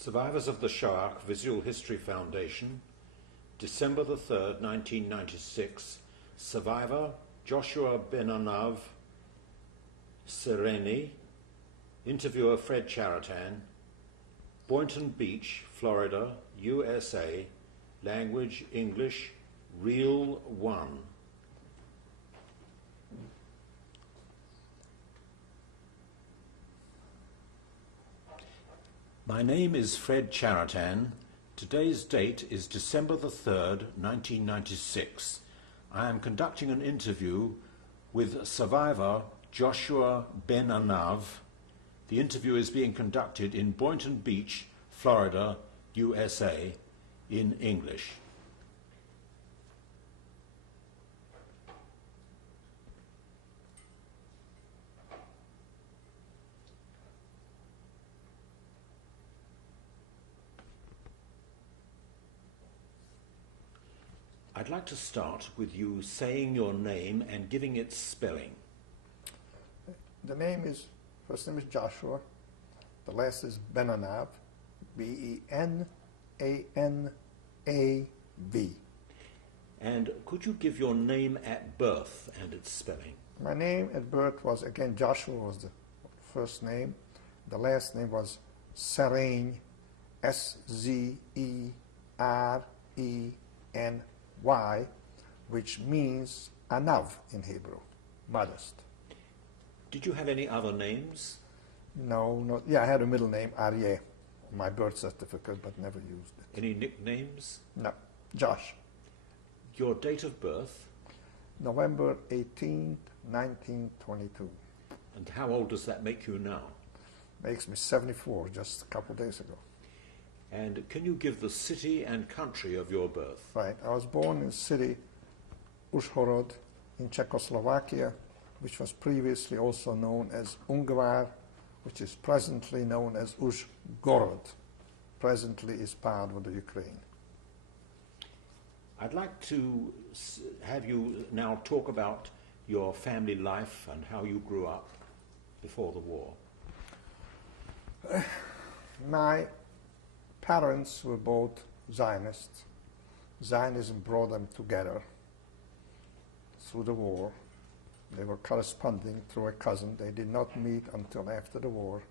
Survivors of the Shoah Visual History Foundation, December the 3rd, 1996. Survivor Joshua Benanav, Sereni. Interviewer Fred Charatan. Boynton Beach, Florida, USA. Language English. Reel 1. My name is Fred Charatan. Today's date is December the 3rd, 1996. I am conducting an interview with survivor Joshua Benanav. The interview is being conducted in Boynton Beach, Florida, USA, in English. I'd like to start with you saying your name and giving its spelling. The first name is Joshua. The last is Benanav, Benanav. And could you give your name at birth and its spelling? My name at birth was, again, Joshua was the first name. The last name was Sereny, S-Z-E-R-E-N-Y, which means Anav in Hebrew, modest. Did you have any other names? No, I had a middle name, Aryeh, on my birth certificate, but never used it. Any nicknames? No, Josh. Your date of birth? November 18th, 1922. And how old does that make you now? Makes me 74, just a couple of days ago. And can you give the city and country of your birth? Right. I was born in the city Užhorod in Czechoslovakia, which was previously also known as Ungvar, which is presently known as Užhgorod. Presently is part of the Ukraine. I'd like to have you now talk about your family life and how you grew up before the war. My parents were both Zionists. Zionism brought them together through the war. They were corresponding through a cousin. They did not meet until after the war.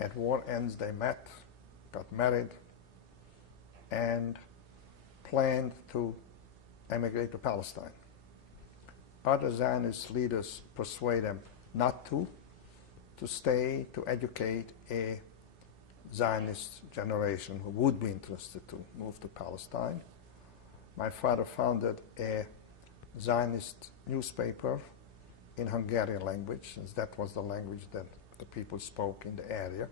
At war ends, they met, got married, and planned to emigrate to Palestine. Other Zionist leaders persuade them not to stay, to educate a Zionist generation who would be interested to move to Palestine. My father founded a Zionist newspaper in Hungarian language, since that was the language that the people spoke in the area.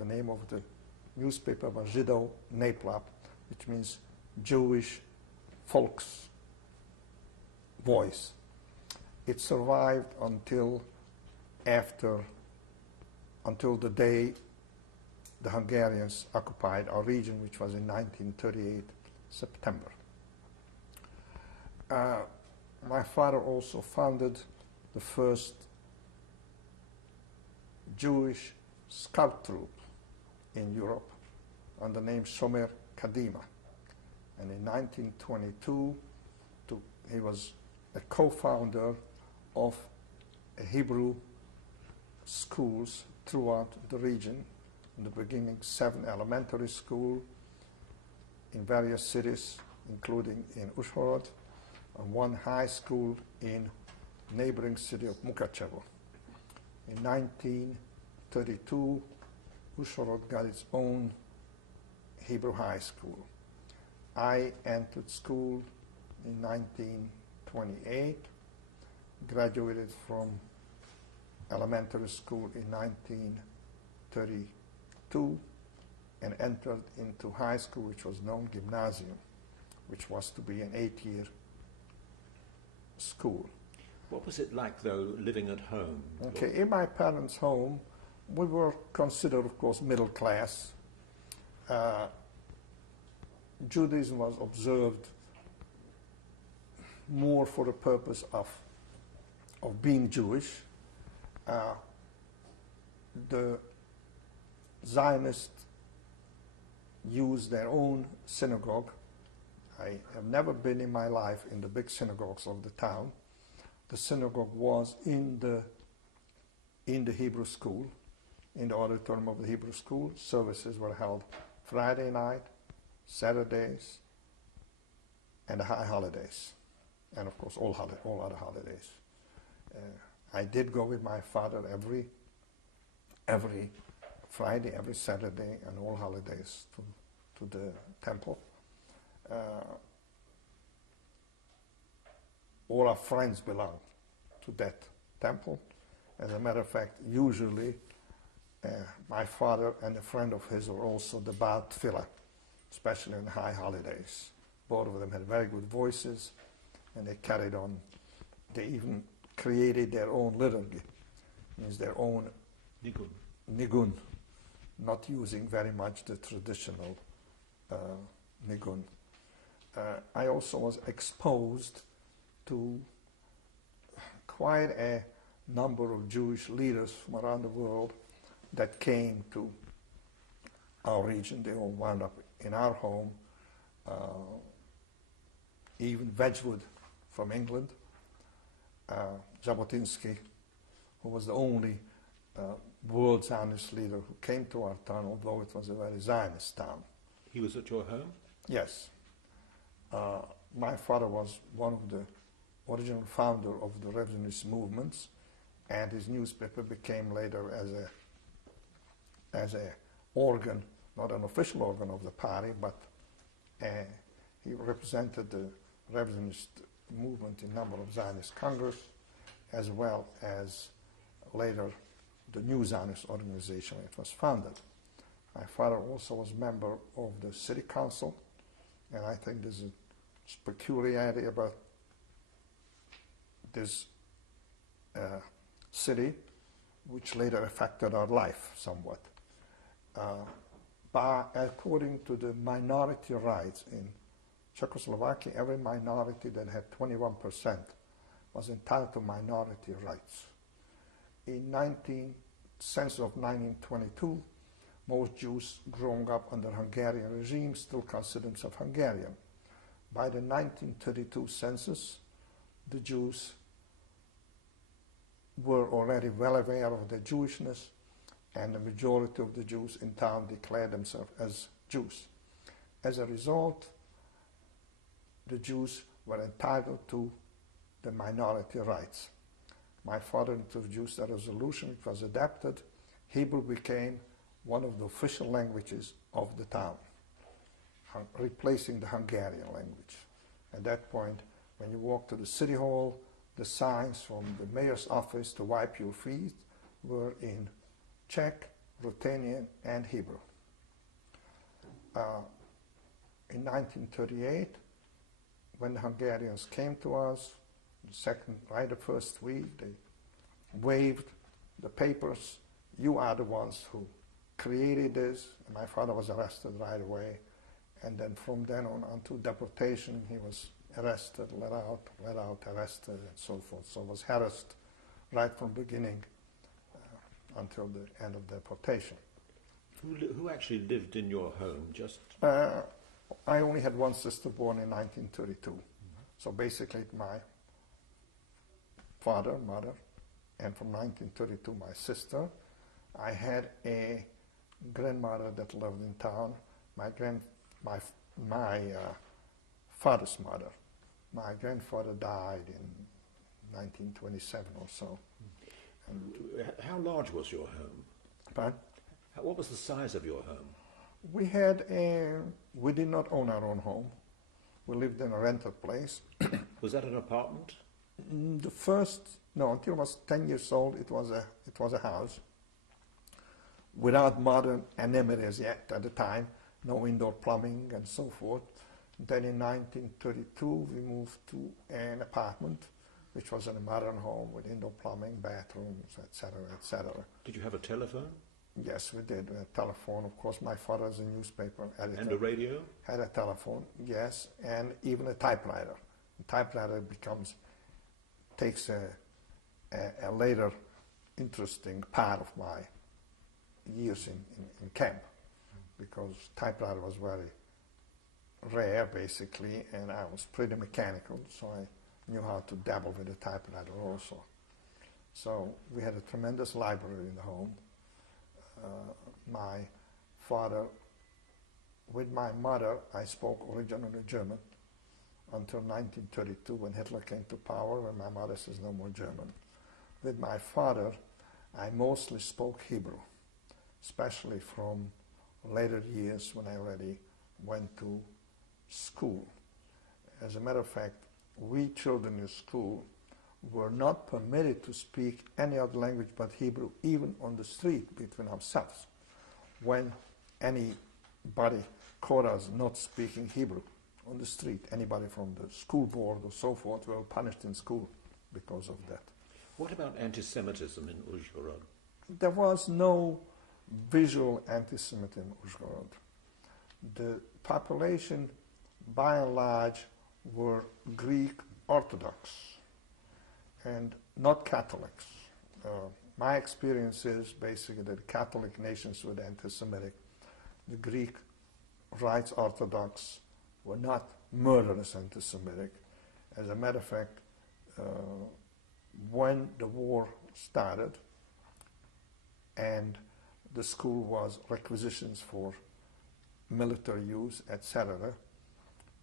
The name of the newspaper was Židov Néplap, which means Jewish folk's voice. It survived until the day the Hungarians occupied our region, which was in 1938, September. My father also founded the first Jewish scout troop in Europe under the name Shomer Kadima. And in 1922, he was a co-founder of Hebrew schools throughout the region. In the beginning, 7 elementary schools in various cities, including in Užhorod, and 1 high school in neighboring city of Mukachevo. In 1932, Užhorod got its own Hebrew high school. I entered school in 1928, graduated from elementary school in 1932, and entered into high school, which was known gymnasium, which was to be an 8-year school. What was it like, though, living at home? Okay, in my parents' home, we were considered, of course, middle class. Judaism was observed more for the purpose of being Jewish. The Zionist use their own synagogue. I have never been in my life in the big synagogues of the town. The synagogue was in the Hebrew school, in the auditorium of the Hebrew school. Services were held Friday night, Saturdays, and the high holidays, and of course all other holidays. I did go with my father every Friday, every Saturday, and all holidays to the temple. All our friends belong to that temple. As a matter of fact, usually my father and a friend of his were also the Baal Tefillah, especially in high holidays. Both of them had very good voices, and they carried on. They even created their own liturgy, means their own nigun, not using very much the traditional nigun. I also was exposed to quite a number of Jewish leaders from around the world that came to our region. They all wound up in our home. Even Wedgwood from England, Jabotinsky, who was the only world Zionist leader who came to our town, although it was a very Zionist town. He was at your home? Yes. My father was one of the original founder of the revisionist movements, and his newspaper became later as a organ, not an official organ of the party, but he represented the revisionist movement in a number of Zionist Congress, as well as later the new Zionist organization it was founded. My father also was member of the city council, and I think there's a peculiarity about this city, which later affected our life somewhat. According to the minority rights in Czechoslovakia, every minority that had 21% was entitled to minority rights. In census of 1922, most Jews growing up under Hungarian regime still consider themselves Hungarian. By the 1932 census, the Jews were already well aware of their Jewishness, and the majority of the Jews in town declared themselves as Jews. As a result, the Jews were entitled to the minority rights. My father introduced a resolution, it was adopted. Hebrew became one of the official languages of the town, replacing the Hungarian language. At that point, when you walk to the city hall, the signs from the mayor's office to wipe your feet were in Czech, Ruthenian, and Hebrew. In 1938, when the Hungarians came to us, the first week, they waved the papers. You are the ones who created this. And my father was arrested right away. And then from then on until deportation, he was arrested, let out, arrested, and so forth. So was harassed right from beginning until the end of deportation. Who actually lived in your home? I only had one sister born in 1932. Mm-hmm. So basically my father, mother, and from 1932 my sister. I had a grandmother that lived in town, my father's mother. My grandfather died in 1927 or so. And how large was your home? Pardon? What was the size of your home? We did not own our own home. We lived in a rental place. Was that an apartment? Until I was 10 years old, it was a house without modern amenities yet at the time, no indoor plumbing and so forth. Then in 1932, we moved to an apartment, which was in a modern home with indoor plumbing, bathrooms, etc., etc. Did you have a telephone? Yes, we did. A telephone, of course. My father is a newspaper editor. And a radio? Had a telephone, yes, and even a typewriter. The typewriter takes a later interesting part of my years in camp. because typewriter was very rare, basically, and I was pretty mechanical, so I knew how to dabble with the typewriter also. So we had a tremendous library in the home. My father, with my mother, I spoke originally German until 1932 when Hitler came to power, when my mother says no more German. With my father, I mostly spoke Hebrew, especially from later years when I already went to school. As a matter of fact, we children in school were not permitted to speak any other language but Hebrew, even on the street between ourselves. When anybody caught us not speaking Hebrew on the street, anybody from the school board or so forth were punished in school because of that. What about anti-Semitism in Uzhhorod? There was no visual anti-Semitism in Uzhhorod. The population, by and large, were Greek Orthodox and not Catholics. My experience is basically that the Catholic nations were anti-Semitic. The Greek Rites Orthodox were not murderous anti-Semitic. As a matter of fact, when the war started and the school was requisitions for military use, etc.,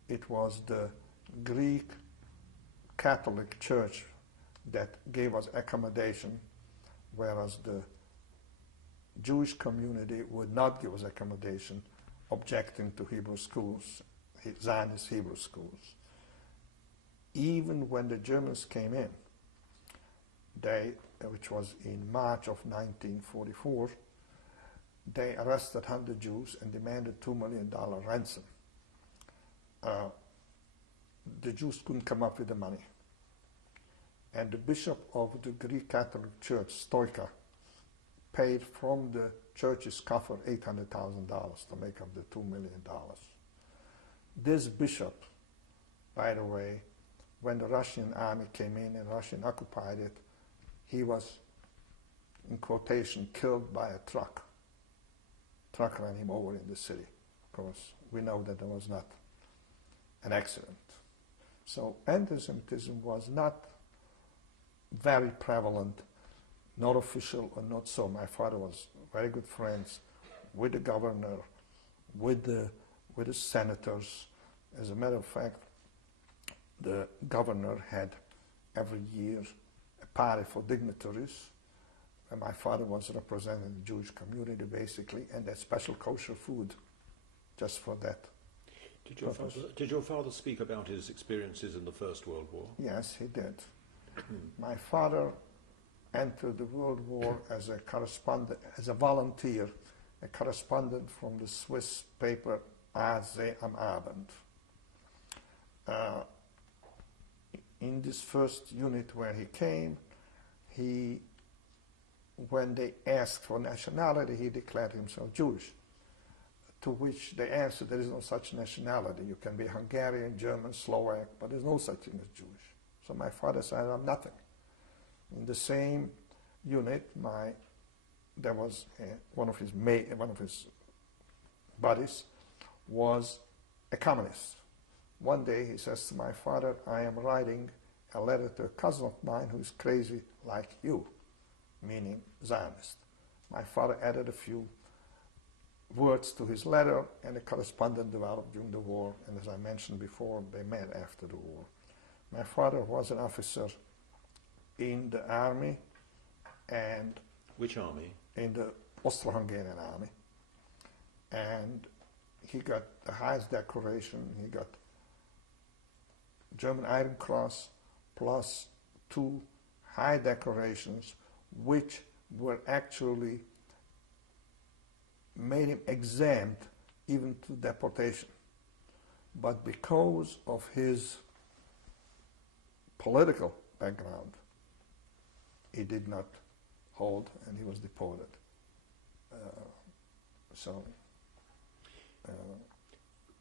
it was the Greek Catholic Church that gave us accommodation, whereas the Jewish community would not give us accommodation, objecting to Hebrew schools, Zionist Hebrew schools. Even when the Germans came in, which was in March of 1944, they arrested 100 Jews and demanded $2 million ransom. The Jews couldn't come up with the money. And the bishop of the Greek Catholic Church, Stoika, paid from the church's coffer $800,000 to make up the $2 million. This bishop, by the way, when the Russian army came in and Russian occupied it, he was, in quotation, killed by a truck. Truck ran him over in the city. Of course, we know that there was not an accident. So anti-Semitism was not very prevalent, not official or not so. My father was very good friends with the governor, with the senators. As a matter of fact, the governor had every year a party for dignitaries, and my father was representing the Jewish community basically, and had special kosher food just for that. Did your father speak about his experiences in the First World War? Yes, he did. My father entered the World War as a correspondent, as a volunteer, a correspondent from the Swiss paper Aze am Abend. In this first unit where he came, when they asked for nationality, he declared himself Jewish, to which they answered, there is no such nationality. You can be Hungarian, German, Slovak, but there's no such thing as Jewish. So my father said, I'm nothing. In the same unit, there was one of his buddies was a communist. One day he says to my father, I am writing a letter to a cousin of mine who is crazy like you, meaning Zionist. My father added a few words to his letter, and the correspondence developed during the war, and as I mentioned before, they met after the war. My father was an officer in the army, and which army? In the Austro-Hungarian army, and he got the highest decoration. He got German Iron Cross plus 2 high decorations, which were actually made him exempt even to deportation. But because of his political background, he did not hold, and he was deported.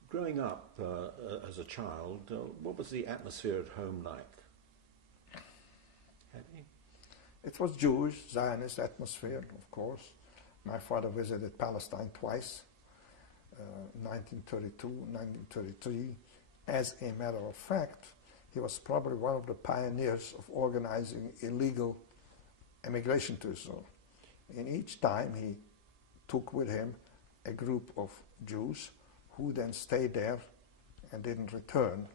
Growing up as a child, what was the atmosphere at home like? Happy? It was Jewish, Zionist atmosphere, of course. My father visited Palestine twice. 1932, 1933. As a matter of fact, he was probably one of the pioneers of organizing illegal immigration to Israel. In each time he took with him a group of Jews who then stayed there and didn't return.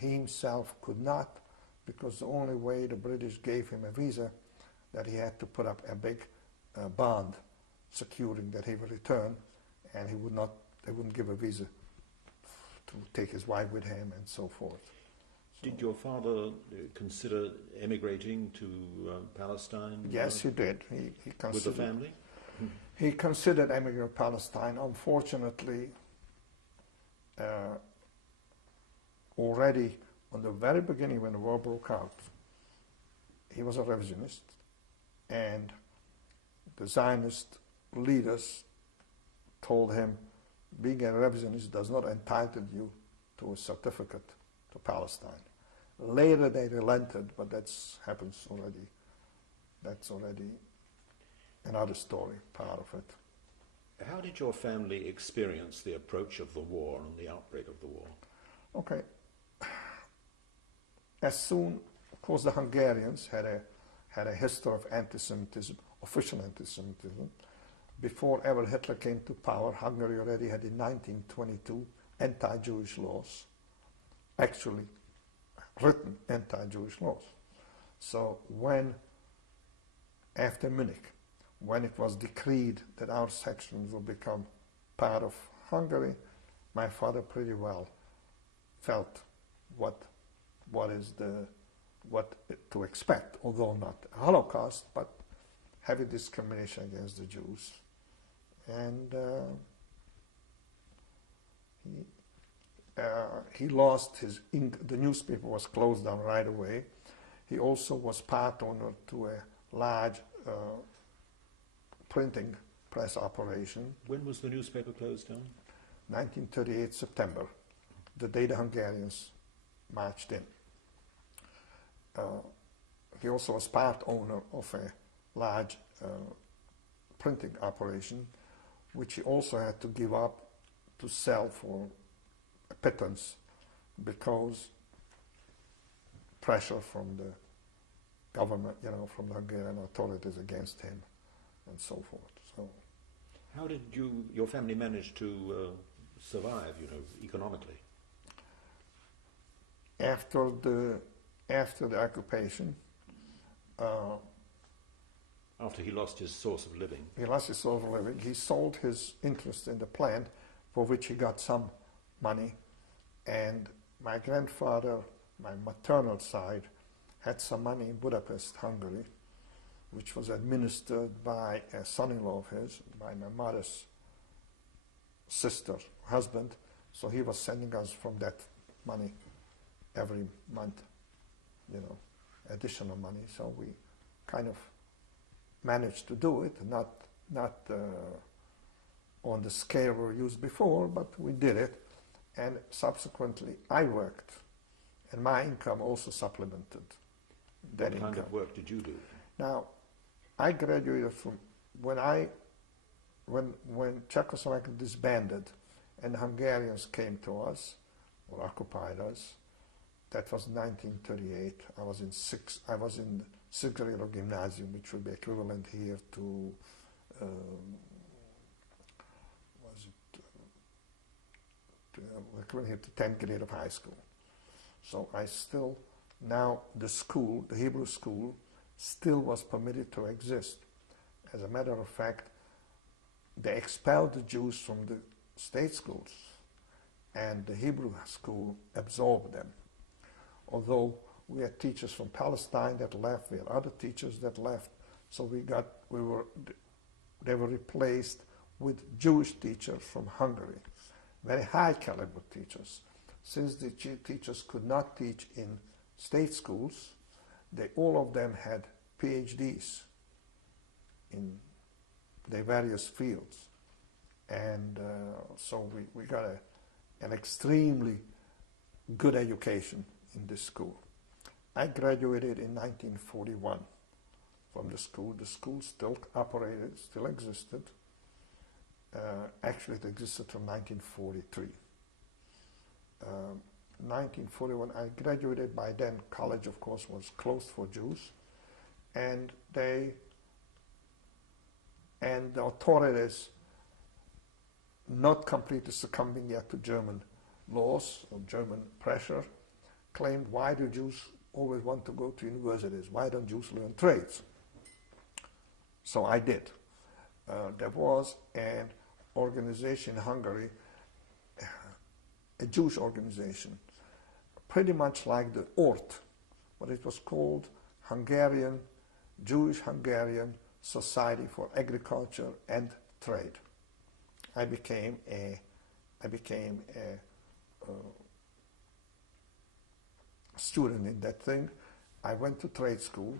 He himself could not, because the only way the British gave him a visa, that he had to put up a big bond securing that he would return, and they wouldn't give a visa to take his wife with him and so forth. Did your father consider emigrating to Palestine? Yes, he did. He considered, with the family? He considered emigrating to Palestine. Unfortunately, already on the very beginning when the war broke out, he was a revisionist, and the Zionist leaders told him, being a revisionist does not entitle you to a certificate to Palestine. Later they relented, but that's already another story, part of it. How did your family experience the approach of the war and the outbreak of the war? Okay. As soon, of course, the Hungarians had a history of anti-Semitism, official anti-Semitism. Before ever Hitler came to power, Hungary already had in 1922 anti-Jewish laws, actually written anti-Jewish laws. So after Munich, when it was decreed that our sections will become part of Hungary, my father pretty well felt what to expect, although not a Holocaust, but heavy discrimination against the Jews. And he lost his the newspaper was closed down right away. He also was part owner to a large printing press operation. When was the newspaper closed down? 1938 September, the day the Hungarians marched in. He also was part owner of a large printing operation, which he also had to give up to sell for a pittance because pressure from the government, from the Hungarian authorities against him and so forth. So, how did your family manage to survive, economically? After the occupation, after he lost his source of living. He lost his source of living. He sold his interest in the plant, for which he got some money. And my grandfather, my maternal side, had some money in Budapest, Hungary, which was administered by a son-in-law of his, by my mother's sister, husband. So he was sending us from that money every month, additional money. So we kind of managed to do it, not on the scale we used before, but we did it. And subsequently, I worked, and my income also supplemented that income. What kind of work did you do? Now, I graduated from when Czechoslovakia disbanded, and the Hungarians came to us or occupied us. That was 1938. I was in sixth grade of gymnasium, which would be equivalent here to equivalent here to 10th grade of high school. So the school, the Hebrew school, still was permitted to exist. As a matter of fact, they expelled the Jews from the state schools, and the Hebrew school absorbed them. Although we had teachers from Palestine that left, we had other teachers that left, so they were replaced with Jewish teachers from Hungary, very high caliber teachers. Since the teachers could not teach in state schools, all of them had PhDs in their various fields. And so we got an extremely good education in this school. I graduated in 1941 from the school. The school still operated, still existed. Actually, it existed from 1943. 1941, I graduated. By then, college, of course, was closed for Jews, and the authorities, not completely succumbing yet to German laws or German pressure, claimed, why do Jews always want to go to universities? Why don't Jews learn trades? So I did. There was an organization in Hungary, a Jewish organization, pretty much like the ORT, but it was called Jewish Hungarian Society for Agriculture and Trade. I became a student in that thing. I went to trade school.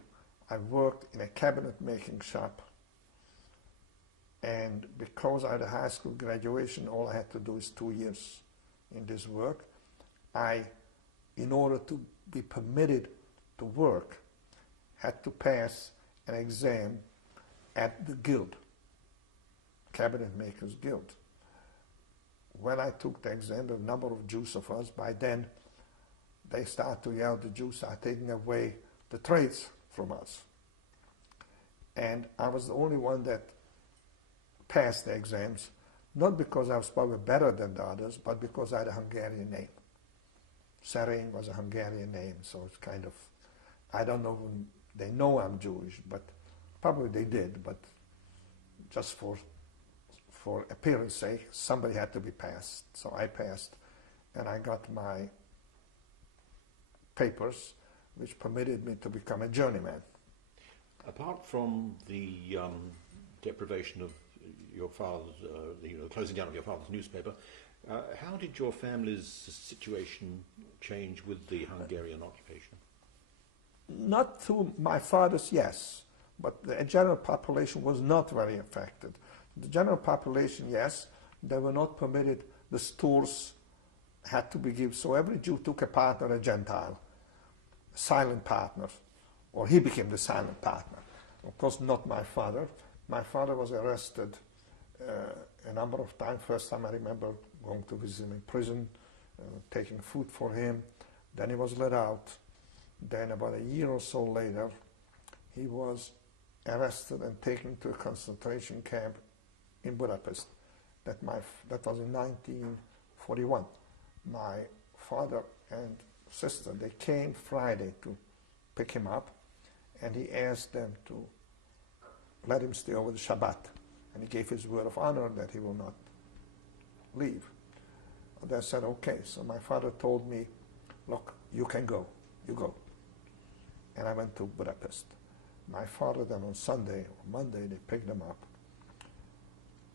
I worked in a cabinet making shop. And because I had a high school graduation, all I had to do is 2 years in this work. In order to be permitted to work, had to pass an exam at the guild, Cabinet Makers Guild. When I took the exam, the number of Jews of us, by then they start to yell, the Jews are taking away the trades from us. And I was the only one that passed the exams, not because I was probably better than the others, but because I had a Hungarian name. Szerény was a Hungarian name, so it's kind of, I don't know when they know I'm Jewish, but probably they did, but just for appearance sake, somebody had to be passed. So I passed, and I got my papers, which permitted me to become a journeyman. Apart from the deprivation of your father's, the closing down of your father's newspaper, how did your family's situation change with the Hungarian occupation? Not through my father's, yes, but the general population was not very affected. The general population, yes, they were not permitted, the stores had to be given, so every Jew took a partner, a Gentile, a silent partner, or he became the silent partner. Of course, not my father. My father was arrested a number of times. First time I remember going to visit him in prison, taking food for him. Then he was let out. Then about a year or so later, he was arrested and taken to a concentration camp in Budapest. That was in 1941. My father and sister, they came Friday to pick him up, and he asked them to let him stay over the Shabbat. And he gave his word of honor that he will not leave. They said, okay. So my father told me, look, you can go. You go. And I went to Budapest. My father then on Sunday or Monday, they picked him up.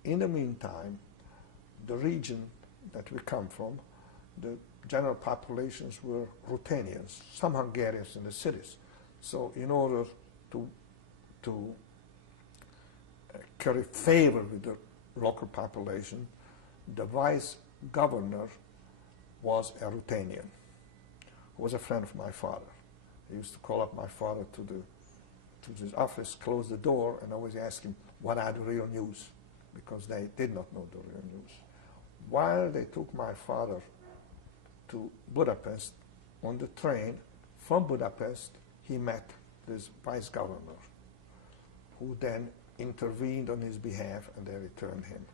In the meantime, the region that we come from, the general populations were Ruthenians, some Hungarians in the cities. So in order to curry favor with the local population, the vice governor was a Ruthenian, who was a friend of my father. He used to call up my father to his office, close the door, and always ask him, what are the real news? Because they did not know the real news. While they took my father to Budapest, on the train from Budapest, he met this vice governor, who then intervened on his behalf, and they returned him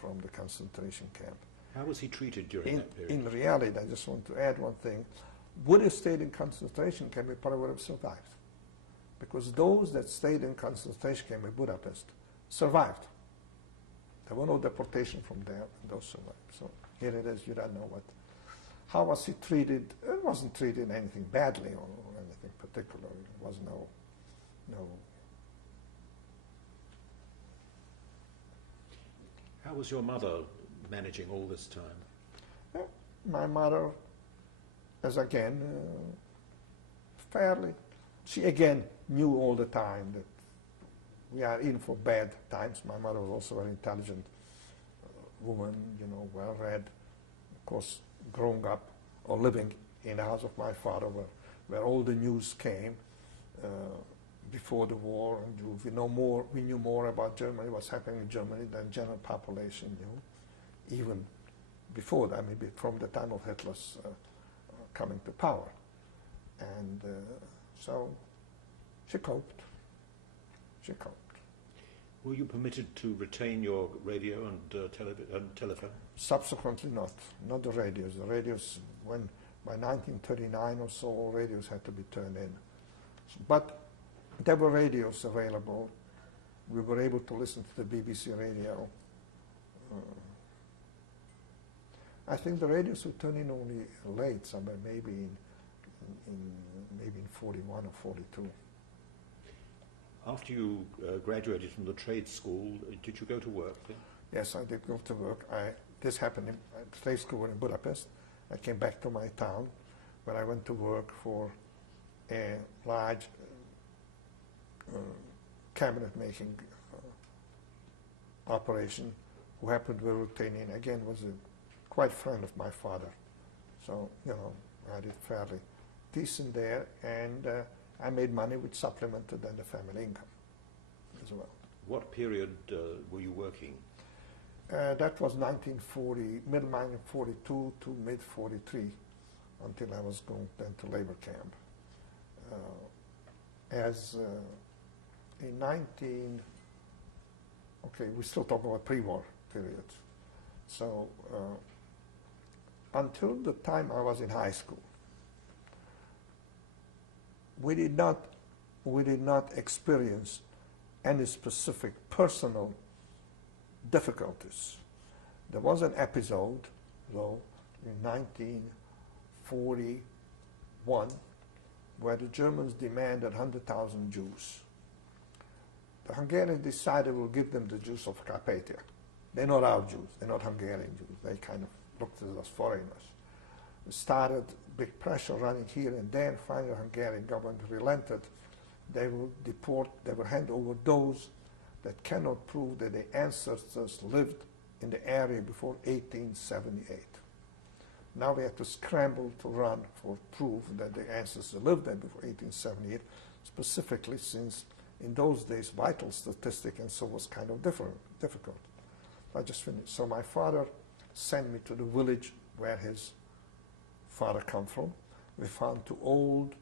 from the concentration camp. How was he treated during that period? In reality, I just want to add one thing. Would have stayed in concentration camp, he probably would have survived. Because those that stayed in concentration camp in Budapest survived. There were no deportation from there, and those survived. So here it is, you don't know what. How was he treated? It wasn't treated anything badly or anything particular. It was no. How was your mother managing all this time? My mother, as again, fairly, she again knew all the time that we are in for bad times. My mother was also a very intelligent woman, well-read, of course, growing up or living in the house of my father where all the news came. before the war, and we knew more about Germany, what's happening in Germany, than general population knew, even before that, maybe from the time of Hitler's coming to power. And so she coped. She coped. Were you permitted to retain your radio and telephone? Subsequently not. Not the radios. The radios, when by 1939 or so, all radios had to be turned in. But there were radios available. We were able to listen to the BBC radio. I think the radios were turned in only late, somewhere maybe in 41 or 42. After you graduated from the trade school, did you go to work then? Yes, I did go to work. This happened at the trade school in Budapest. I came back to my town, where I went to work for a large cabinet making operation, who happened to be Ruthenian. Again, was a quite friend of my father. So, I did fairly decent there, and I made money which supplemented then the family income as well. What period were you working? That was 1940, middle 1942 to mid 43, until I was going then to labor camp. We still talk about pre-war period. So until the time I was in high school, we did not experience any specific personal difficulties. There was an episode, though, in 1941, where the Germans demanded 100,000 Jews. The Hungarians decided we'll give them the Jews of Carpathia. They're not our Jews, they're not Hungarian Jews. They kind of looked at us as foreigners. It started big pressure running here and there. Finally, the Hungarian government relented. They will hand over those that cannot prove that their ancestors lived in the area before 1878. Now we have to scramble to run for proof that the ancestors lived there before 1878, specifically since in those days vital statistic and so was kind of difficult. I just finished. So my father sent me to the village where his father come from. We found two old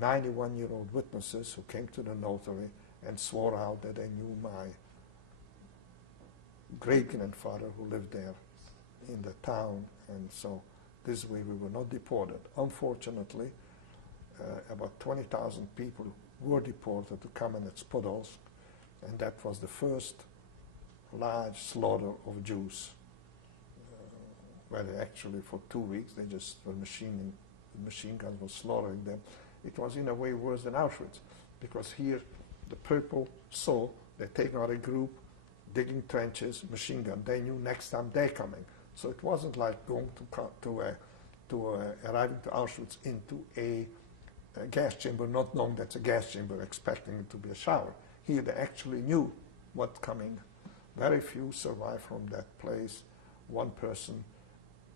91-year-old witnesses who came to the notary and swore out that they knew my great-grandfather who lived there in the town, and so this way we were not deported. Unfortunately, about 20,000 people were deported to Kamenets Podolsk, and that was the first large slaughter of Jews, where they actually for 2 weeks they just were machine guns were slaughtering them. It was in a way worse than Auschwitz, because here the people saw they take out a group, digging trenches, machine gun. They knew next time they're coming. So it wasn't like going arriving to Auschwitz into a gas chamber, not knowing that's a gas chamber, expecting it to be a shower. Here they actually knew what's coming. Very few survived from that place. One person,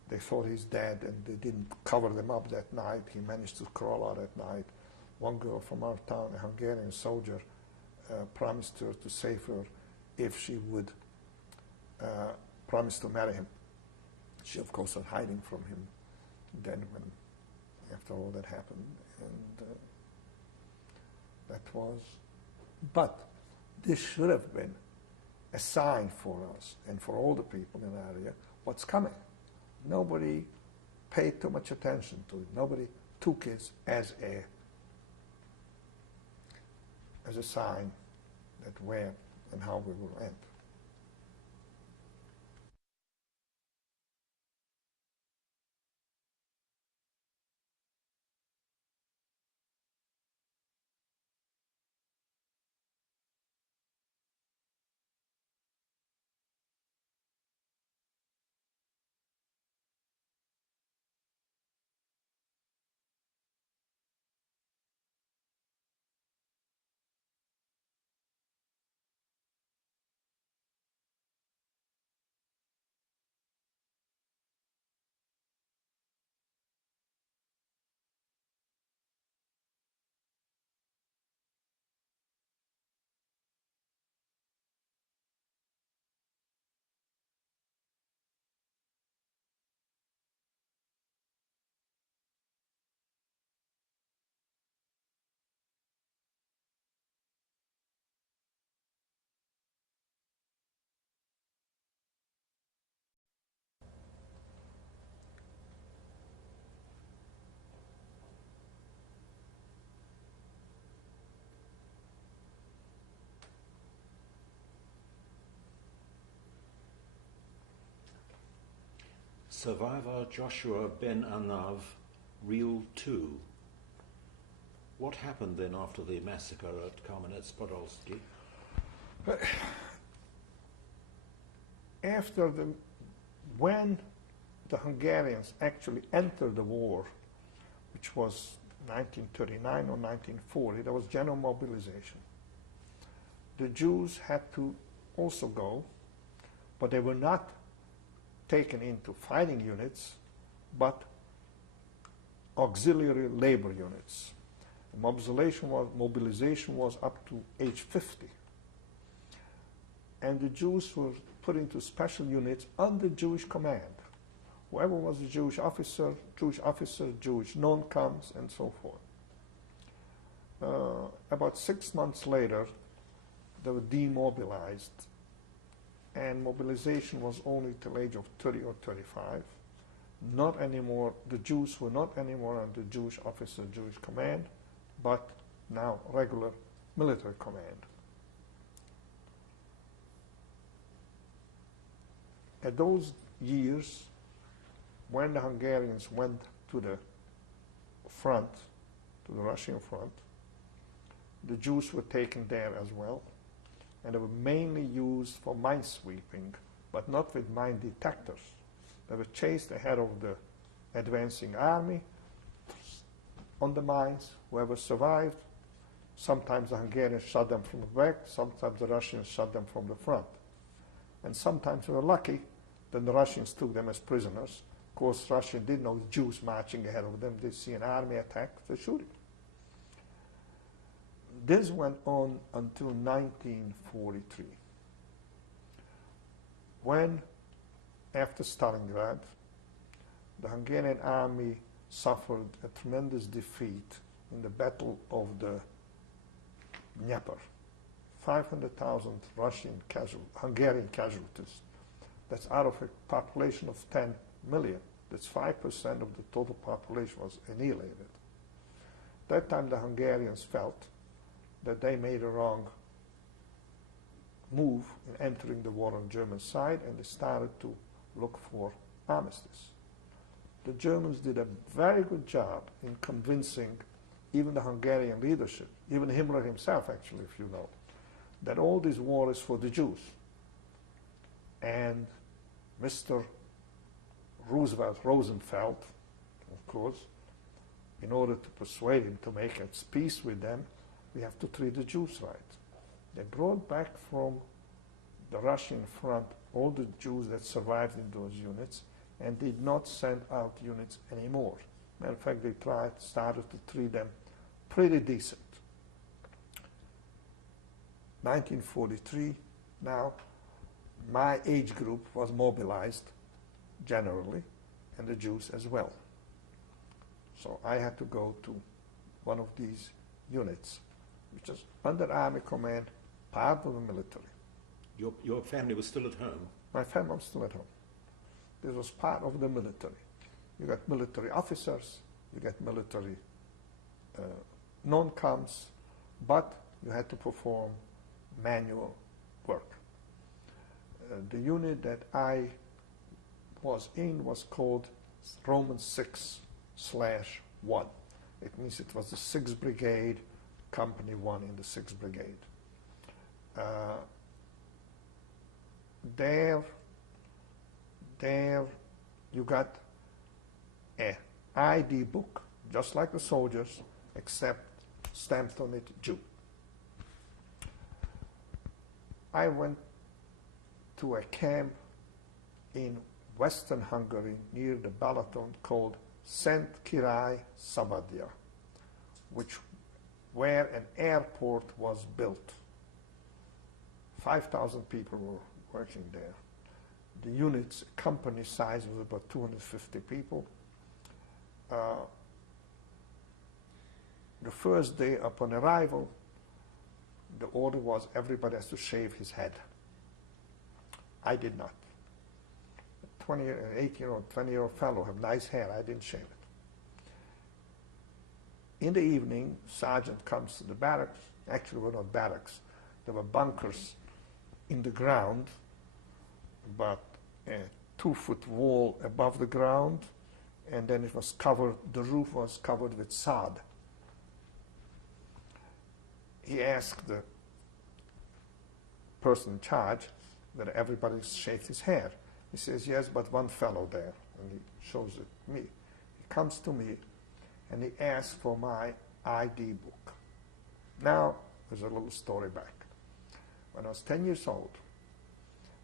they thought he's dead, and they didn't cover them up that night. He managed to crawl out at night. One girl from our town, a Hungarian soldier, promised her to save her if she would promise to marry him. She, of course, was hiding from him then after all that happened. And that was, but this should have been a sign for us and for all the people in the area what's coming. Nobody paid too much attention to it. Nobody took it as a sign that where and how we will end. Survivor Joshua Benanav, Reel 2. What happened then after the massacre at Kamenets-Podolsky? When the Hungarians actually entered the war, which was 1939 or 1940, there was general mobilization. The Jews had to also go, but they were not taken into fighting units, but auxiliary labor units. Mobilization was up to age 50. And the Jews were put into special units under Jewish command. Whoever was a Jewish officer, Jewish non-coms, and so forth. About 6 months later, they were demobilized, and mobilization was only till age of 30 or 35. Not anymore, the Jews were not anymore under Jewish officer, Jewish command, but now regular military command. At those years, when the Hungarians went to the front, to the Russian front, the Jews were taken there as well, and they were mainly used for mine sweeping, but not with mine detectors. They were chased ahead of the advancing army on the mines. Whoever survived, sometimes the Hungarians shot them from the back, sometimes the Russians shot them from the front. And sometimes we were lucky, then the Russians took them as prisoners. Of course, Russians didn't know Jews marching ahead of them. They see an army attack, they shoot it. This went on until 1943, when, after Stalingrad, the Hungarian army suffered a tremendous defeat in the Battle of the Dnieper. 500,000 Hungarian casualties. That's out of a population of 10 million. That's 5% of the total population was annihilated. That time the Hungarians felt that they made a wrong move in entering the war on German side, and they started to look for armistice. The Germans did a very good job in convincing even the Hungarian leadership, even Himmler himself actually, if you know, that all this war is for the Jews. And Mr. Rosenfeld, of course, in order to persuade him to make a peace with them, we have to treat the Jews right. They brought back from the Russian front all the Jews that survived in those units and did not send out units anymore. Matter of fact, they started to treat them pretty decent. 1943, now, my age group was mobilized generally, and the Jews as well. So I had to go to one of these units, which is under army command, part of the military. Your family was still at home? My family was still at home. This was part of the military. You got military officers, you got military non-coms, but you had to perform manual work. The unit that I was in was called Roman 6/1. It means it was the 6th Brigade, Company 1 in the 6th Brigade. There you got an ID book, just like the soldiers, except stamped on it Jew. I went to a camp in Western Hungary near the Balaton called Szent Király Szabadja, where an airport was built. 5,000 people were working there. The unit's company size was about 250 people. The first day upon arrival, the order was everybody has to shave his head. I did not. An 18-year-old, 20-year-old fellow have nice hair. I didn't shave it. In the evening, sergeant comes to the barracks. Actually, were not barracks. There were bunkers in the ground, about 2-foot wall above the ground, and then it was covered, the roof was covered with sod. He asked the person in charge whether everybody shaved his hair. He says, yes, but one fellow there, and he shows it to me. He comes to me, and he asks for my ID book. Now, there's a little story back. When I was 10 years old,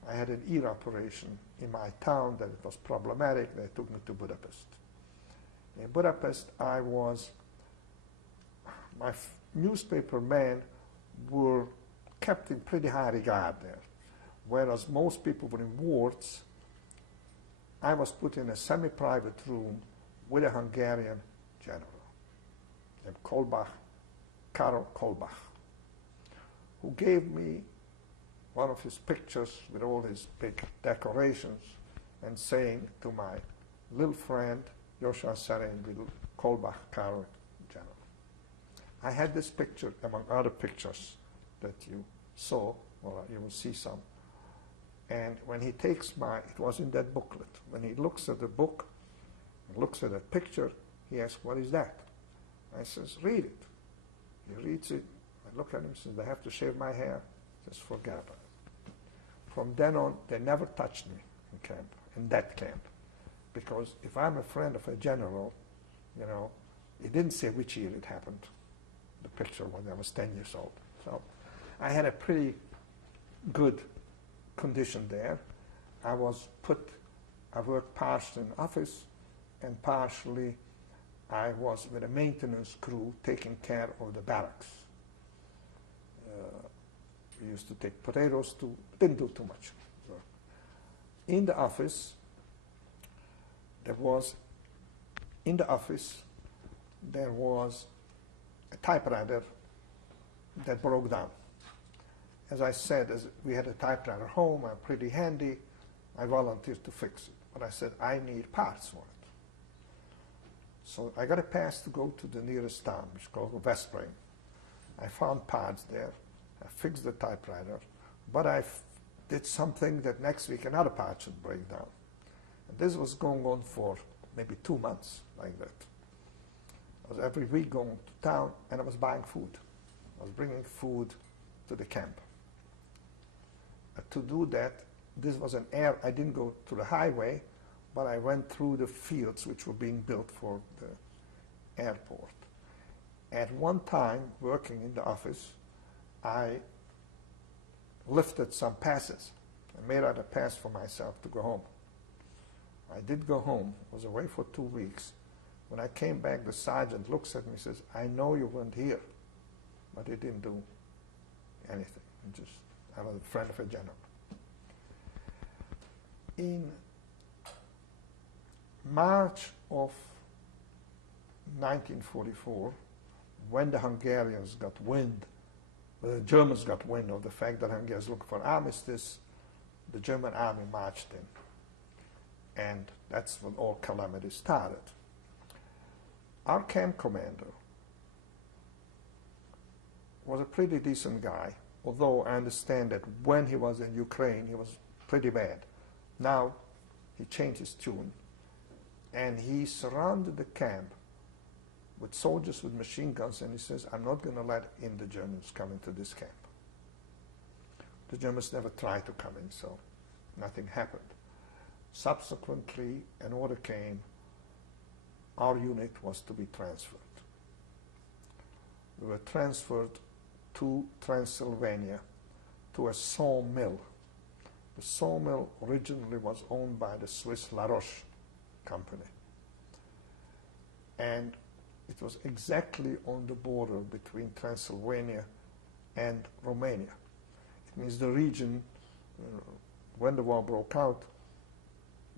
I had an ear operation in my town that it was problematic. They took me to Budapest. In Budapest, my newspaper men were kept in pretty high regard there. Whereas most people were in wards, I was put in a semi-private room with a Hungarian general, named Kolbach, Karol Kolbach, who gave me one of his pictures with all his big decorations and saying to my little friend, Joshua Szerény, little Kolbach Karol general. I had this picture among other pictures that you saw, or you will see some. And when he takes it was in that booklet. When he looks at the book, and looks at that picture, he asks, what is that? I says, read it. He reads it. I look at him and says, I have to shave my hair. He says, forget about it. From then on, they never touched me in that camp. Because if I'm a friend of a general, it didn't say which year it happened, the picture when I was 10 years old. So I had a pretty good condition there. I worked partially in office, and partially I was with a maintenance crew taking care of the barracks. We used to take potatoes too, didn't do too much. So in the office, there was a typewriter that broke down. As I said, as we had a typewriter home, I'm pretty handy, I volunteered to fix it. But I said, I need parts for it. So I got a pass to go to the nearest town, which is called Veszprém. I found parts there. I fixed the typewriter, but I did something that next week another part should break down. And this was going on for maybe 2 months like that. I was every week going to town, and I was buying food. I was bringing food to the camp. To do that, this was I didn't go to the highway, but I went through the fields which were being built for the airport. At one time, working in the office, I lifted some passes. I made out a pass for myself to go home. I did go home, was away for 2 weeks. When I came back, the sergeant looks at me and says, I know you weren't here, but he didn't do anything. I was a friend of a general. In March of 1944, when the Hungarians got wind, the Germans got wind of the fact that Hungarians looking for armistice, the German army marched in. And that's when all calamity started. Our camp commander was a pretty decent guy, although I understand that when he was in Ukraine, he was pretty bad. Now, he changed his tune, and he surrounded the camp with soldiers with machine guns, and he says, I'm not going to let in the Germans come into this camp. The Germans never tried to come in, so nothing happened. Subsequently, an order came, our unit was to be transferred. We were transferred to Transylvania, to a sawmill. The sawmill originally was owned by the Swiss La Roche company. And it was exactly on the border between Transylvania and Romania. It means the region, when the war broke out,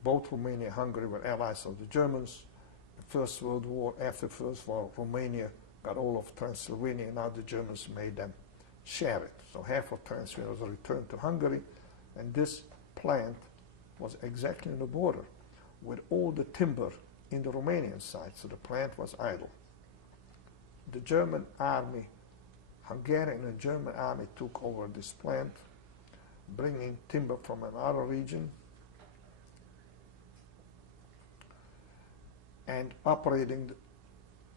both Romania and Hungary were allies of the Germans. The First World War, after the First War, Romania got all of Transylvania, and now the Germans made them share it. So half of Transylvania was returned to Hungary, and this plant was exactly on the border with all the timber in the Romanian side, so the plant was idle. The German army, Hungarian and German army took over this plant, bringing timber from another region, and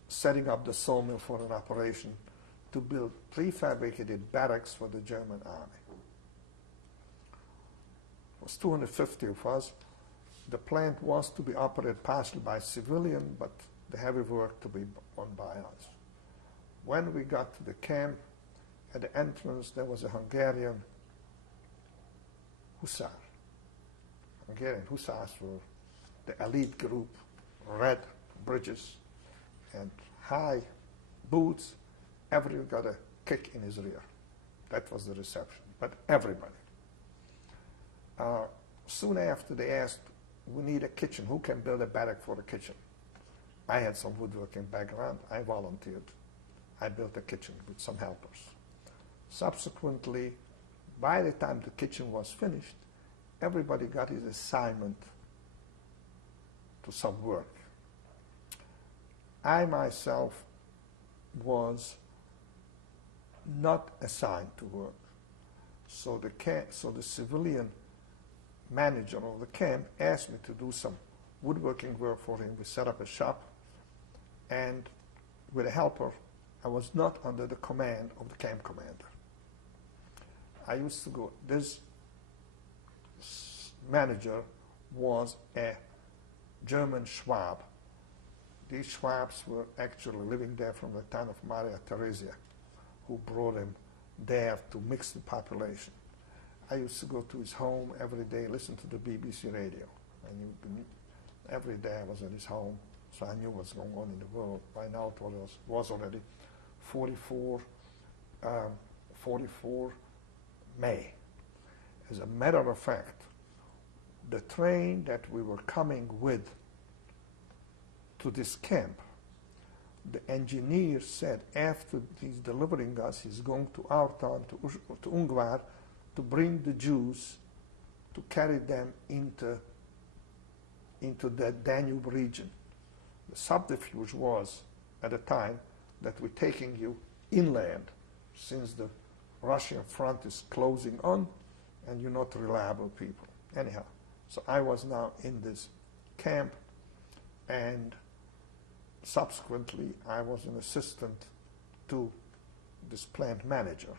setting up the sawmill for an operation to build prefabricated barracks for the German army. It was 250 of us. The plant was to be operated partially by civilian, but the heavy work to be done by us. When we got to the camp, at the entrance there was a Hungarian hussar. Hungarian hussars were the elite group, red bridges and high boots. Everyone got a kick in his rear. That was the reception, but everybody. Soon after they asked, we need a kitchen. Who can build a barrack for a kitchen? I had some woodworking background. I volunteered. I built a kitchen with some helpers. Subsequently, by the time the kitchen was finished, everybody got his assignment to some work. I myself was not assigned to work. So the civilian manager of the camp asked me to do some woodworking work for him. We set up a shop, and with a helper, I was not under the command of the camp commander. I used to go, this manager was a German Schwab. These Schwabs were actually living there from the time of Maria Theresia, who brought him there to mix the population. I used to go to his home every day, listen to the BBC radio. Every day I was at his home, so I knew what's going on in the world. By now it was already 44 May. As a matter of fact, the train that we were coming with to this camp, the engineer said after he's delivering us, he's going to our town, to Ungvar, to bring the Jews, to carry them into the Danube region. The subterfuge was, at the time, that we're taking you inland, since the Russian front is closing on, and you're not reliable people. Anyhow, so I was now in this camp, and subsequently I was an assistant to this plant manager.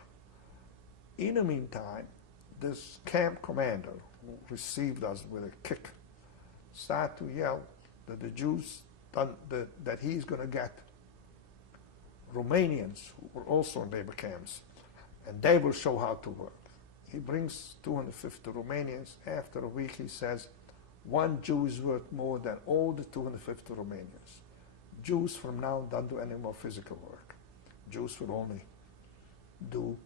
In the meantime, this camp commander, who received us with a kick, started to yell that the Jews, that he's going to get Romanians who were also in labor camps, and they will show how to work. He brings 250 Romanians. After a week he says, one Jew is worth more than all the 250 Romanians. Jews from now on don't do any more physical work. Jews will only do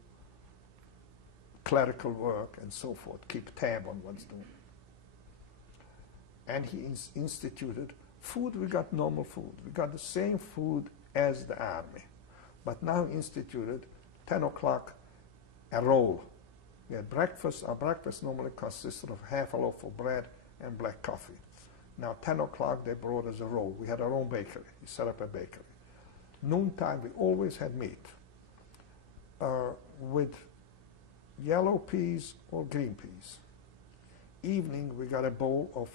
clerical work and so forth, keep tab on what's doing. And he instituted food. We got normal food. We got the same food as the army. But now instituted 10 o'clock a roll. We had breakfast. Our breakfast normally consisted of half a loaf of bread and black coffee. Now 10 o'clock they brought us a roll. We had our own bakery. We set up a bakery. Noontime we always had meat with yellow peas or green peas. Evening we got a bowl of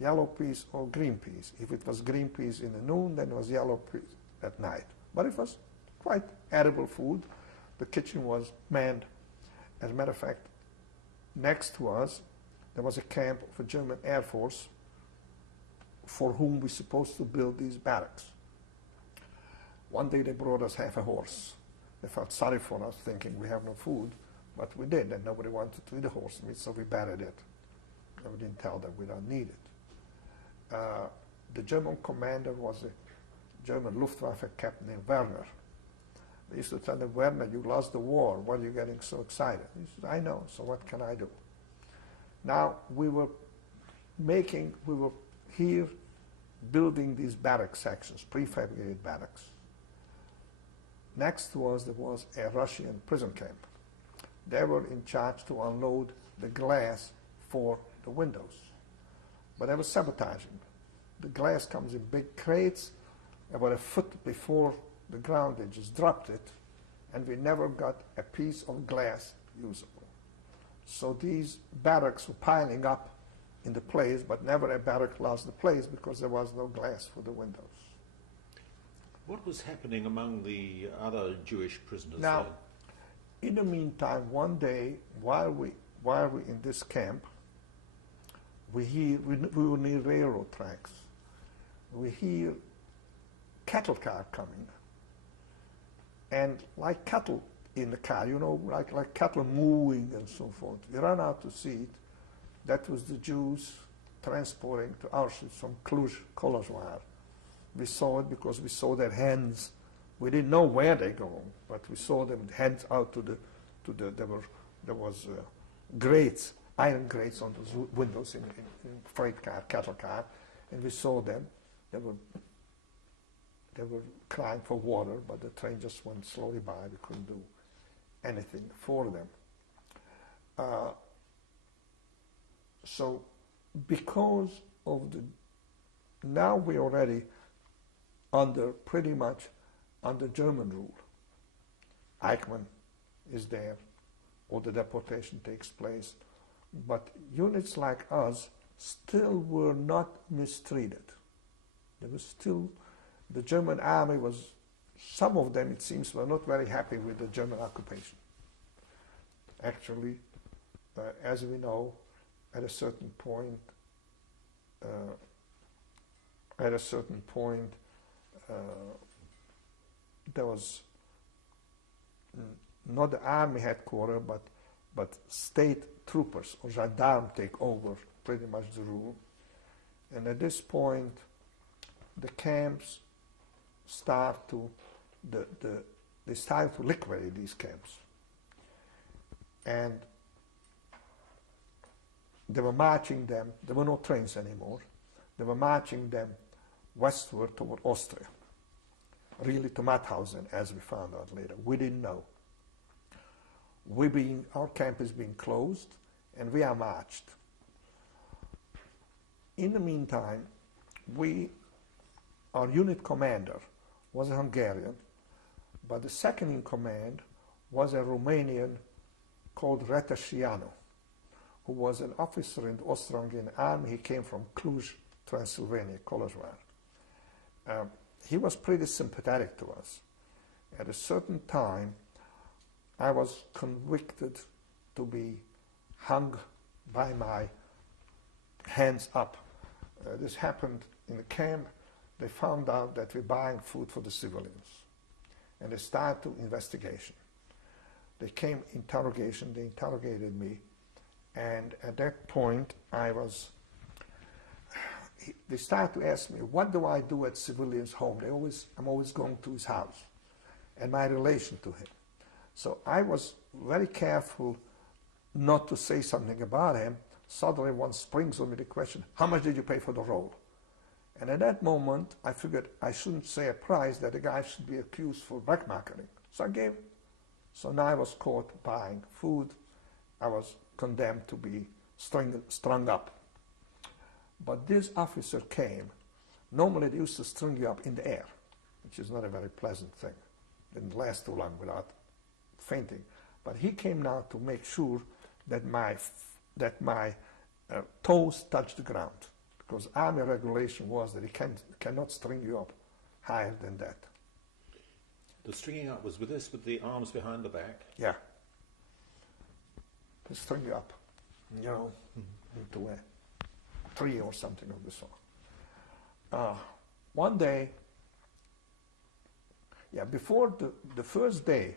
yellow peas or green peas. If it was green peas in the noon, then it was yellow peas at night. But it was quite edible food. The kitchen was manned. As a matter of fact, next to us there was a camp of a German Air Force for whom we're supposed to build these barracks. One day they brought us half a horse. They felt sorry for us, thinking we have no food, but we did, and nobody wanted to eat the horse meat, so we buried it. And we didn't tell them we don't need it. The German commander was a German Luftwaffe captain named Werner. They used to tell him, Werner, you lost the war. Why are you getting so excited? He said, I know, so what can I do? Now, we were here building these barrack sections, prefabricated barracks. Next to us, there was a Russian prison camp. They were in charge to unload the glass for the windows. But they were sabotaging. The glass comes in big crates. About a foot before the ground, they just dropped it, and we never got a piece of glass usable. So these barracks were piling up in the place, but never a barrack lost the place because there was no glass for the windows. What was happening among the other Jewish prisoners Now, there? in the meantime, one day, while we in this camp, we were near railroad tracks. We hear cattle car coming, and like cattle in the car, you know, like cattle moving and so forth. We ran out to see it. That was the Jews transporting to Auschwitz from Cluj, Kolozsvár. We saw it because we saw their hands. We didn't know where they go, but we saw them hands out to the there was grates, iron grates on those windows in freight car, cattle car, and we saw them. They were crying for water, but the train just went slowly by. We couldn't do anything for them. So because of now we're already pretty much under German rule. Eichmann is there, or the deportation takes place. But units like us still were not mistreated. There was still, the German army was, some of them it seems were not very happy with the German occupation. Actually, as we know, at a certain point, there was not the army headquarters, but state troopers or gendarmes take over pretty much the rule. And at this point, the camps start to they start to liquidate these camps, and they were marching them. There were no trains anymore. They were marching them westward toward Austria, really to Mauthausen, as we found out later. We didn't know. Our camp is being closed, and we are marched. In the meantime, our unit commander was a Hungarian, but the second in command was a Romanian called Retesiano, who was an officer in the Austro-Hungarian army. He came from Cluj, Transylvania, Kolozsvár. He was pretty sympathetic to us. At a certain time, I was convicted to be hung by my hands up. This happened in the camp. They found out that we're buying food for the civilians, and they started investigation. They came interrogation. They interrogated me, and at that point, they started to ask me, what do I do at civilians' home? I'm always going to his house, and my relation to him. So I was very careful not to say something about him. Suddenly one springs on me the question, how much did you pay for the role? And at that moment, I figured I shouldn't say a price that the guy should be accused for backmarketing. So I gave. So now I was caught buying food. I was condemned to be strung up. But this officer came. Normally they used to string you up in the air, which is not a very pleasant thing. Didn't last too long without fainting. But he came now to make sure that my toes touched the ground, because army regulation was that he cannot string you up higher than that. The stringing up was with the arms behind the back? Yeah. They string you up, you know, into a tree or something of the sort. One day, before the first day,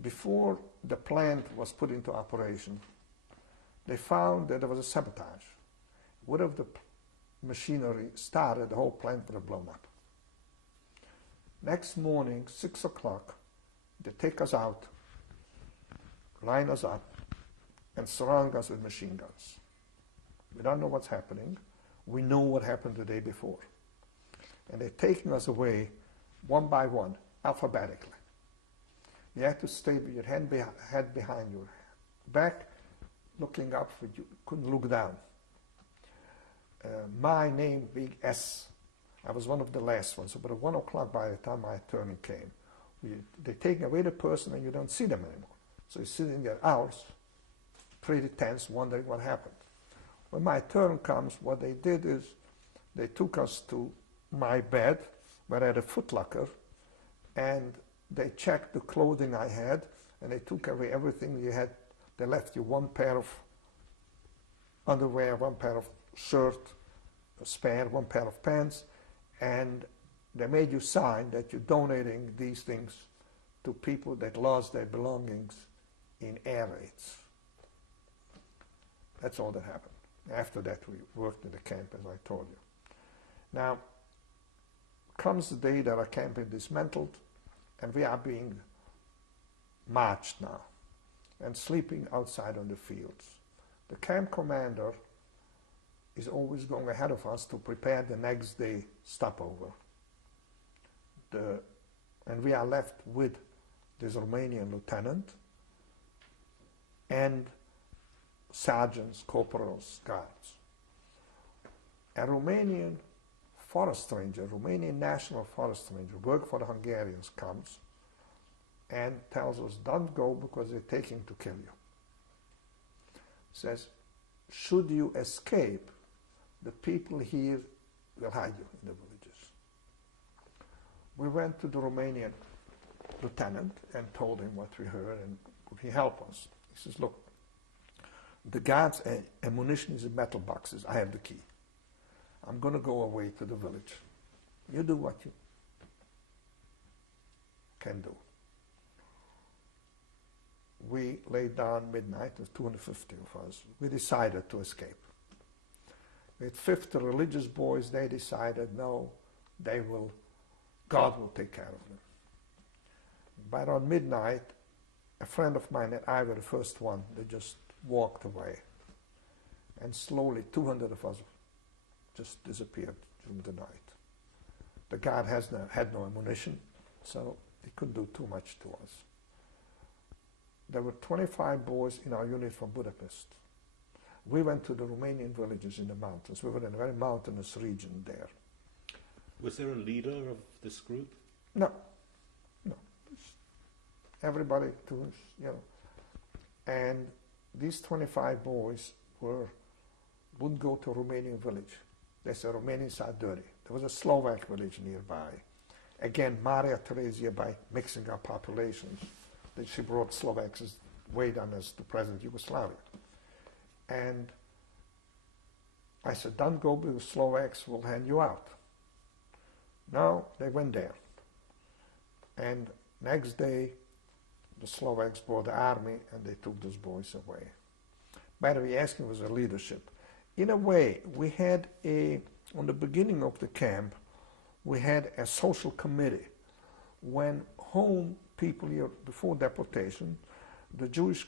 before the plant was put into operation, they found that there was a sabotage. Would have the machinery started, the whole plant would have blown up. Next morning, 6 o'clock, they take us out, line us up, and surround us with machine guns. We don't know what's happening. We know what happened the day before. And they're taking us away one by one, alphabetically. You had to stay with your head behind your back, looking up, but you couldn't look down. My name being S. I was one of the last ones. About 1 o'clock by the time my turn came. They take away the person and you don't see them anymore. So you're sitting there hours, pretty tense, wondering what happened. When my turn comes, what they did is they took us to my bed, where I had a footlocker, and they checked the clothing I had, and they took away everything you had. They left you one pair of underwear, one pair of shirt, a spare, one pair of pants, and they made you sign that you're donating these things to people that lost their belongings in air raids. That's all that happened. After that, we worked in the camp, as I told you. Now, comes the day that our camp is dismantled, and we are being marched now and sleeping outside on the fields. The camp commander is always going ahead of us to prepare the next day stopover. And we are left with this Romanian lieutenant and sergeants, corporals, guards. A Romanian forest ranger, Romanian national forest ranger, work for the Hungarians, comes and tells us, don't go because they're taking to kill you. Says, should you escape, the people here will hide you in the villages. We went to the Romanian lieutenant and told him what we heard, and would he help us? He says, look, the guards' ammunition is in metal boxes. I have the key. I'm going to go away to the village. You do what you can do. We laid down midnight, there's 250 of us. We decided to escape. With 50 religious boys, they decided, no, God will take care of them. But on midnight, a friend of mine and I were the first one that just walked away. And slowly, 200 of us just disappeared during the night. The guard had no ammunition, so he couldn't do too much to us. There were 25 boys in our unit from Budapest. We went to the Romanian villages in the mountains. We were in a very mountainous region there. Was there a leader of this group? No. Everybody, and these 25 boys wouldn't go to a Romanian village. They said Romanians are dirty. There was a Slovak village nearby. Again, Maria Theresia, by mixing our populations, that she brought Slovaks way down as the present Yugoslavia. And I said, don't go because Slovaks will hand you out. No, they went there. And next day, the Slovaks brought the army and they took those boys away. By the way, asking was a leadership. In a way, we had on the beginning of the camp, we had a social committee. When home people here, before deportation, the Jewish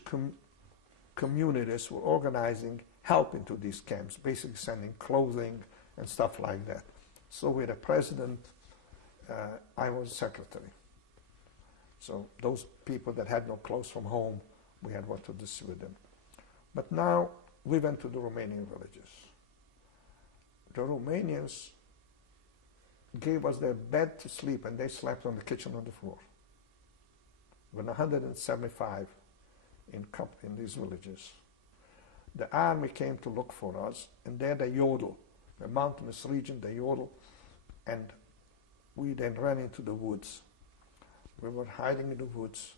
communities were organizing help into these camps, basically sending clothing and stuff like that. So with the president, I was secretary. So those people that had no clothes from home, we had what to distribute them. But now we went to the Romanian villages. The Romanians gave us their bed to sleep, and they slept on the kitchen on the floor. When 175 in these villages. The army came to look for us, and there they yodel. The mountainous region, they yodel, and we then ran into the woods. We were hiding in the woods,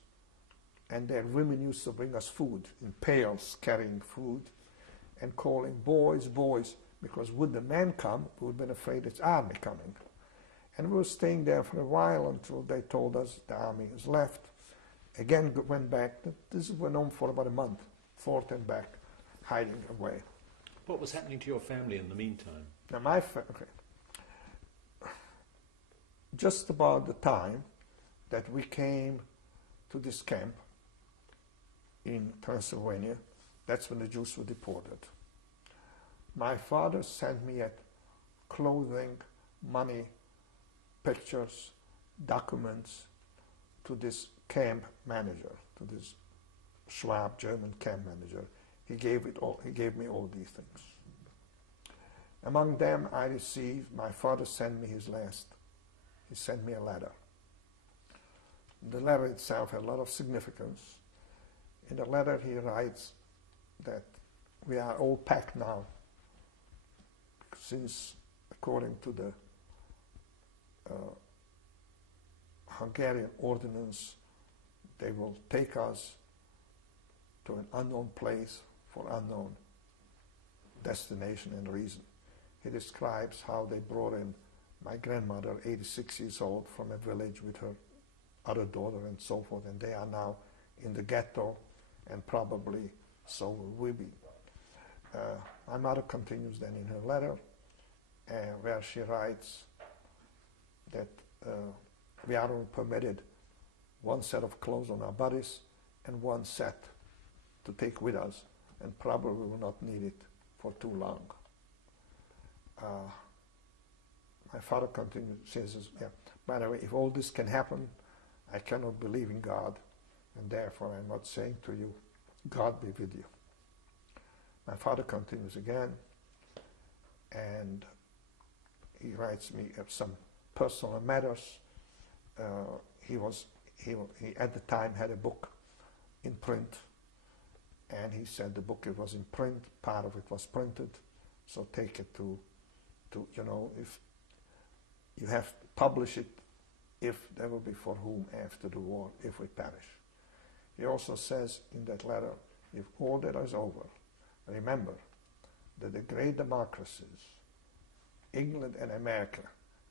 and their women used to bring us food in pails, carrying food, and calling, boys, boys, because would the men come, we would have been afraid it's army coming. And we were staying there for a while until they told us the army has left. Again, went back. This went on for about a month, forth and back, hiding away. What was happening to your family in the meantime? Now just about the time that we came to this camp in Transylvania, that's when the Jews were deported. My father sent me clothing, money, pictures, documents to this camp manager, to this Schwab German camp manager. He gave me all these things. Among them I received, my father sent me he sent me a letter. The letter itself had a lot of significance. In the letter he writes that we are all packed now since according to the Hungarian ordinance, they will take us to an unknown place for unknown destination and reason. He describes how they brought in my grandmother, 86 years old, from a village with her other daughter and so forth, and they are now in the ghetto, and probably so will we be. My mother continues then in her letter, where she writes that we are only permitted one set of clothes on our bodies and one set to take with us, and probably will not need it for too long. My father continues, says, yeah, by the way, if all this can happen, I cannot believe in God, and therefore I'm not saying to you, God be with you. My father continues again, and he writes me some personal matters. He at the time had a book in print, and he said the book, it was in print, part of it was printed, so take it to if you have to publish it, if there will be for whom after the war, if we perish. He also says in that letter, if all that is over, remember that the great democracies, England and America,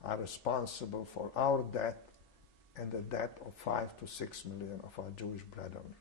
are responsible for our death and the death of 5 to 6 million of our Jewish brethren.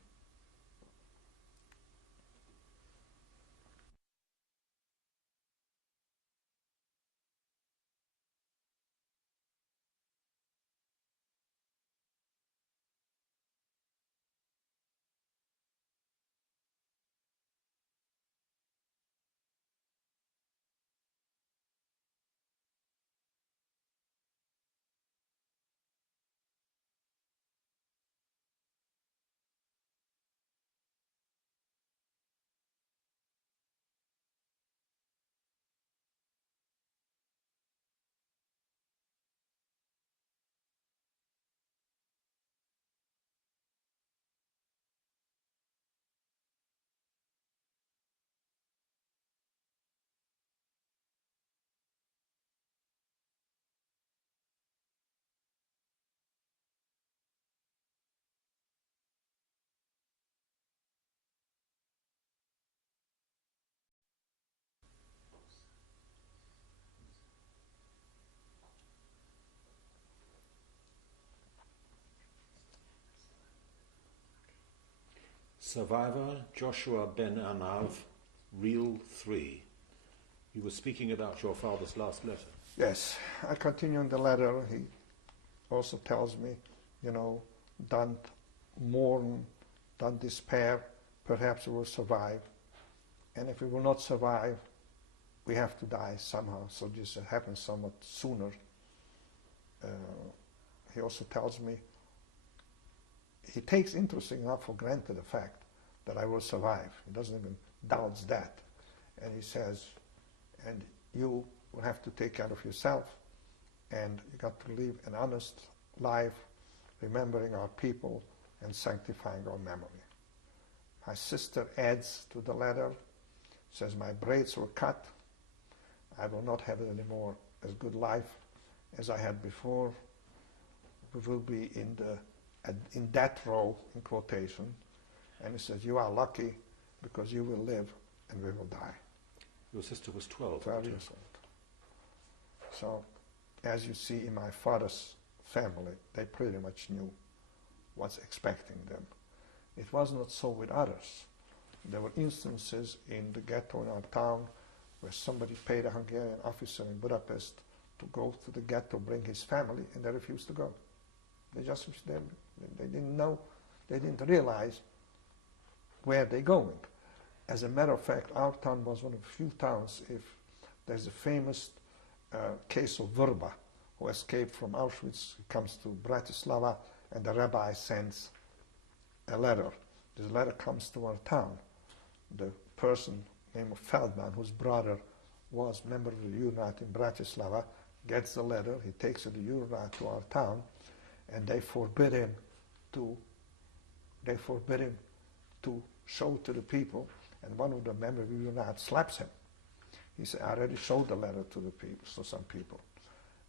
Survivor Joshua Benanav, Reel 3. You were speaking about your father's last letter. Yes, I continue in the letter. He also tells me, don't mourn, don't despair, perhaps we will survive. And if we will not survive, we have to die somehow, so this happens somewhat sooner. He also tells me, he takes, interesting enough, for granted the fact that I will survive. He doesn't even doubt that. And he says, and you will have to take care of yourself, and you got to live an honest life, remembering our people and sanctifying our memory. My sister adds to the letter, says, my braids were cut. I will not have any more as good life as I had before. We will be in death row, in quotation. And he says, you are lucky because you will live and we will die. Your sister was 12. 12 years old. So, as you see in my father's family, they pretty much knew what's expecting them. It was not so with others. There were instances in the ghetto in our town where somebody paid a Hungarian officer in Budapest to go to the ghetto, bring his family, and they refused to go. They didn't know, they didn't realize where they're going. As a matter of fact, our town was one of the few towns, if there's a famous case of Verba, who escaped from Auschwitz, he comes to Bratislava, and the rabbi sends a letter. This letter comes to our town. The person named Feldman, whose brother was member of the Jurat in Bratislava, gets the letter, he takes it to Jurat to our town, and they forbid him to show to the people, and one of the members of Jurat slaps him. He said, I already showed the letter to the people, to some people.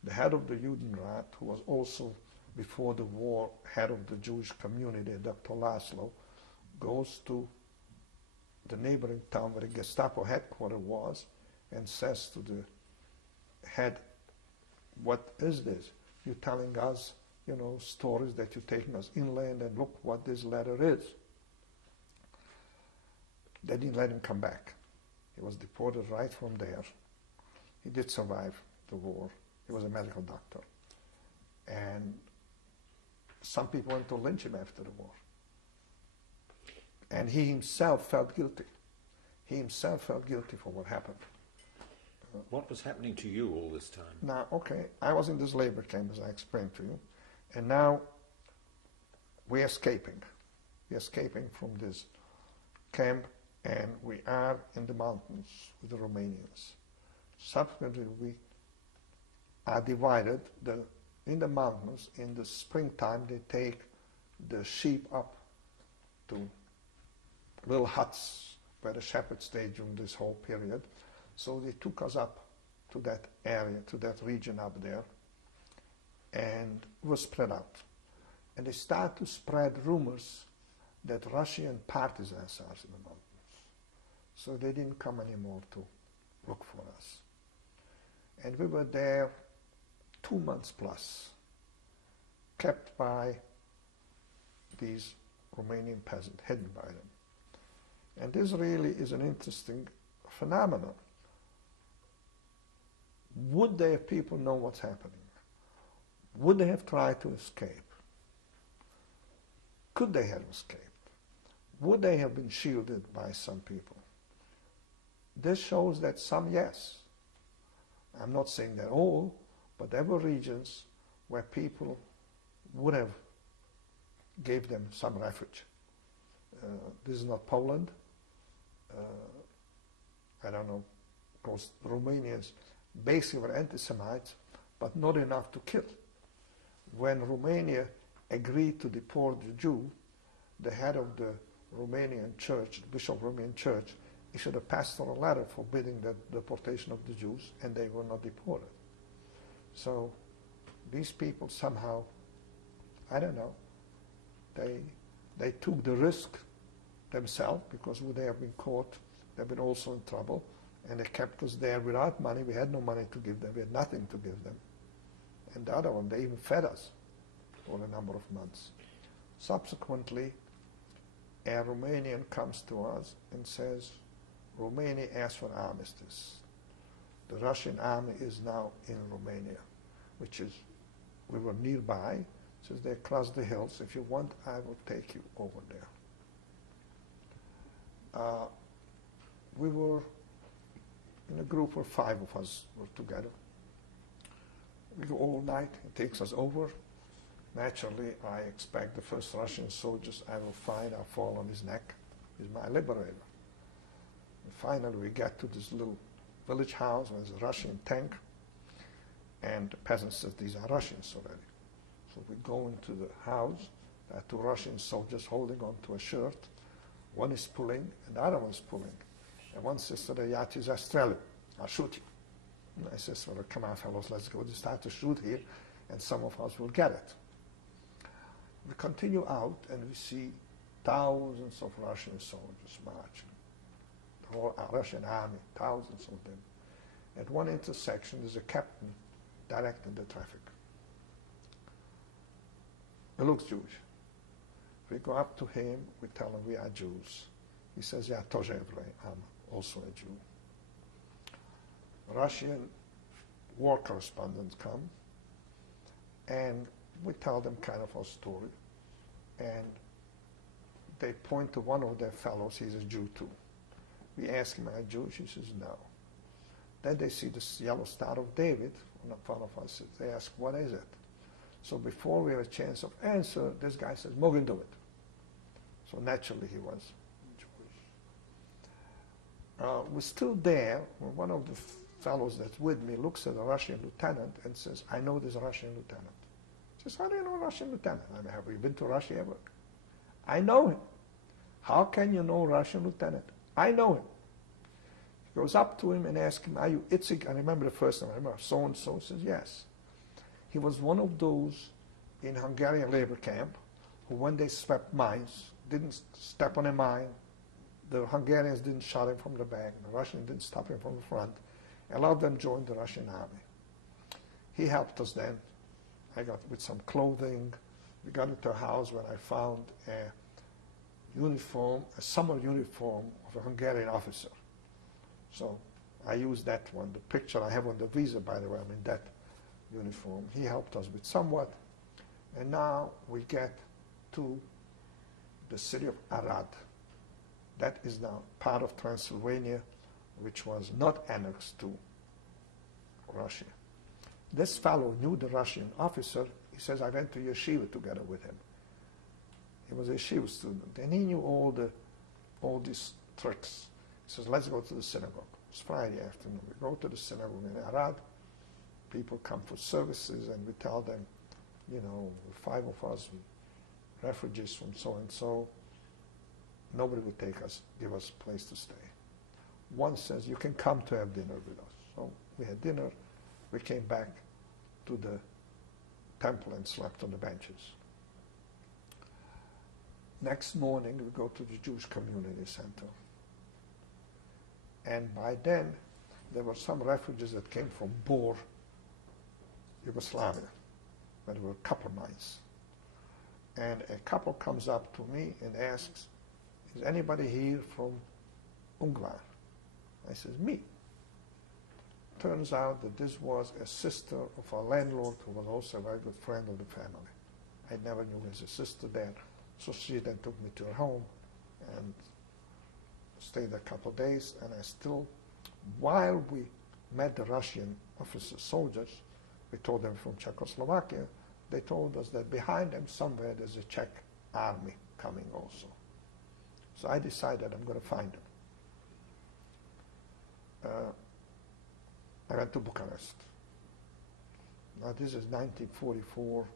The head of the Judenrat, who was also, before the war, head of the Jewish community, Dr. Laszlo, goes to the neighboring town where the Gestapo headquarters was and says to the head, what is this? You're telling us, stories that you're taking us inland, and look what this letter is. They didn't let him come back. He was deported right from there. He did survive the war. He was a medical doctor. And some people went to lynch him after the war. And he himself felt guilty. He himself felt guilty for what happened. What was happening to you all this time? Now, okay, I was in this labor camp, as I explained to you, and now we're escaping. We're escaping from this camp, and we are in the mountains with the Romanians. Subsequently, we are divided. In the mountains, in the springtime, they take the sheep up to little huts where the shepherds stayed during this whole period. So they took us up to that area, to that region up there, and we were spread out. And they start to spread rumors that Russian partisans are in the mountains. So they didn't come anymore to look for us. And we were there 2 months plus, kept by these Romanian peasants, hidden by them. And this really is an interesting phenomenon. Would their people know what's happening? Would they have tried to escape? Could they have escaped? Would they have been shielded by some people? This shows that some, yes. I'm not saying that all, but there were regions where people would have gave them some refuge. This is not Poland. I don't know, of course, the Romanians basically were anti-Semites, but not enough to kill. When Romania agreed to deport the Jew, the head of the Romanian church, the Bishop of the Romanian church, issued a pastoral letter forbidding the deportation of the Jews, and they were not deported. So these people somehow, I don't know, they took the risk themselves, because would they have been caught, they've been also in trouble, and they kept us there without money. We had no money to give them. We had nothing to give them. And the other one, they even fed us for a number of months. Subsequently, a Romanian comes to us and says, Romania asked for armistice. The Russian army is now in Romania, which is, we were nearby, says they crossed the hills. If you want, I will take you over there. We were in a group where 5 of us were together. We go all night, it takes us over. Naturally, I expect the first Russian soldiers I will find, I'll fall on his neck. He's my liberator. And finally, we get to this little village house where there's a Russian tank, and the peasant says, these are Russians already. So we go into the house. There are 2 Russian soldiers holding on to a shirt. One is pulling, and the other one is pulling. And one says to the "Я тебя застрелю, I'll shoot you." And I says, well, come on, fellows, let's go. Just start to shoot here, and some of us will get it. We continue out, and we see thousands of Russian soldiers marching. The whole Russian army, thousands of them. At one intersection, there's a captain directing the traffic. He looks Jewish. We go up to him, we tell him we are Jews. He says, "Я тоже еврей, I'm also a Jew." Russian war correspondents come, and we tell them kind of our story. And they point to one of their fellows, he's a Jew too. We ask him, "Are you Jewish?" He says, "No." Then they see this yellow Star of David in front of us. They ask, "What is it?" So before we have a chance of answer, this guy says, "Mogen do it." So naturally he was Jewish. We're still there when one of the fellows that's with me looks at a Russian lieutenant and says, "I know this Russian lieutenant." He says, "How do you know a Russian lieutenant?" I mean, have you been to Russia ever? "I know him." "How can you know a Russian lieutenant?" "I know him." Goes up to him and asks him, "Are you Itzik?" I remember the first name. I remember so-and-so. He says, "Yes." He was one of those in Hungarian labor camp who, when they swept mines, didn't step on a mine. The Hungarians didn't shot him from the back. The Russians didn't stop him from the front. A lot of them joined the Russian army. He helped us then. I got with some clothing. We got into a house where I found a uniform, a summer uniform of a Hungarian officer. So I used that one. The picture I have on the visa, by the way, I'm in that uniform. He helped us with somewhat. And now we get to the city of Arad. That is now part of Transylvania, which was not annexed to Russia. This fellow knew the Russian officer. He says, I went to yeshiva together with him. He was a yeshiva student, and he knew all these tricks. He says, let's go to the synagogue. It's Friday afternoon. We go to the synagogue in Arad. People come for services, and we tell them, you know, 5 of us, refugees from so-and-so, nobody would give us a place to stay. One says, you can come to have dinner with us. So we had dinner. We came back to the temple and slept on the benches. Next morning, we go to the Jewish Community Center. And by then, there were some refugees that came from Bor, Yugoslavia, where there were copper mines. And a couple comes up to me and asks, is anybody here from Ungvar? I says, me. Turns out that this was a sister of our landlord who was also a very good friend of the family. I never knew his sister there. So she then took me to her home and stayed a couple of days. And I still, while we met the Russian officers, soldiers, we told them from Czechoslovakia, they told us that behind them somewhere there's a Czech army coming also. So I decided I'm going to find them. I went to Bucharest. Now this is 1944,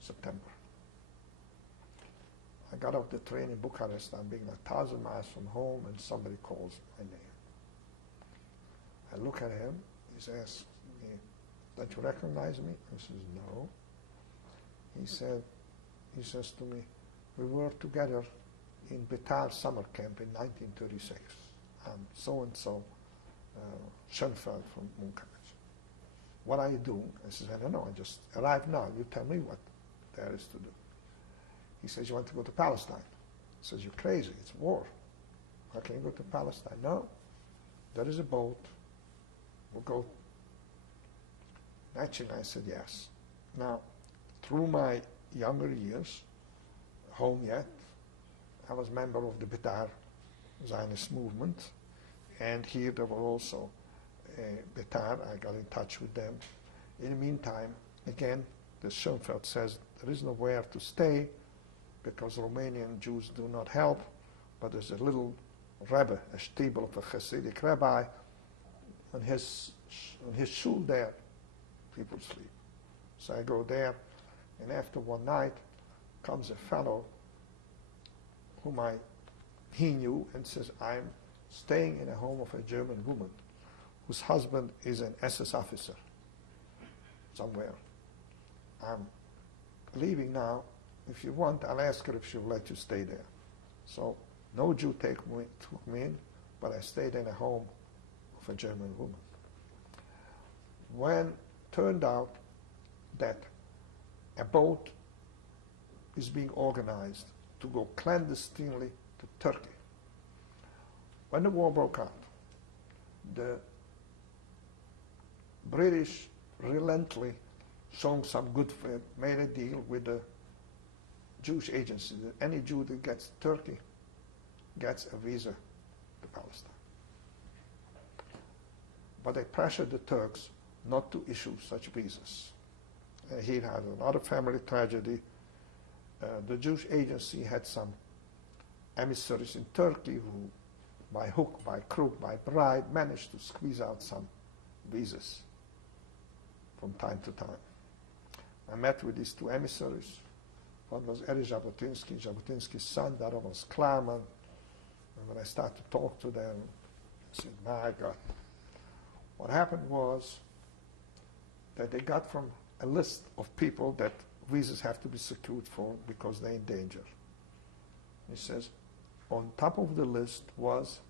September. I got off the train in Bucharest. I'm being 1,000 miles from home, and somebody calls my name. I look at him. He says, don't you recognize me? I says, no. He says to me, we were together in Betar summer camp in 1936. I'm so-and-so, Schoenfeld from Munkac. What are you doing? I says, I don't know. I just arrived now. You tell me what there is to do. He says, you want to go to Palestine? I says, you're crazy. It's war. How can you go to Palestine? No. There is a boat. We'll go. Naturally, I said, yes. Now, through my younger years, home yet, I was member of the Betar Zionist movement. And here there were also Betar. I got in touch with them. In the meantime, again, the Schoenfeld says there is nowhere to stay because Romanian Jews do not help, but there's a little Rebbe, a shtibel of a Hasidic rabbi, on his shul there, people sleep. So I go there, and after one night comes a fellow whom he knew and says, I'm staying in a home of a German woman whose husband is an SS officer somewhere. I'm leaving now. If you want, I'll ask her if she'll let you stay there. So no Jew took me in, but I stayed in a home of a German woman. When turned out that a boat is being organized to go clandestinely to Turkey. When the war broke out, the British relentlessly, showing some good faith, made a deal with the Jewish agency that any Jew that gets to Turkey gets a visa to Palestine. But they pressured the Turks not to issue such visas. He had another family tragedy. The Jewish agency had some emissaries in Turkey who, by hook, by crook, by bribe, managed to squeeze out some visas from time to time. I met with these two emissaries. One was Eri Jabotinsky's son, the other was Klarman. And when I started to talk to them, said, my God. What happened was that they got from a list of people that visas have to be secured for because they're in danger. He says, on top of the list was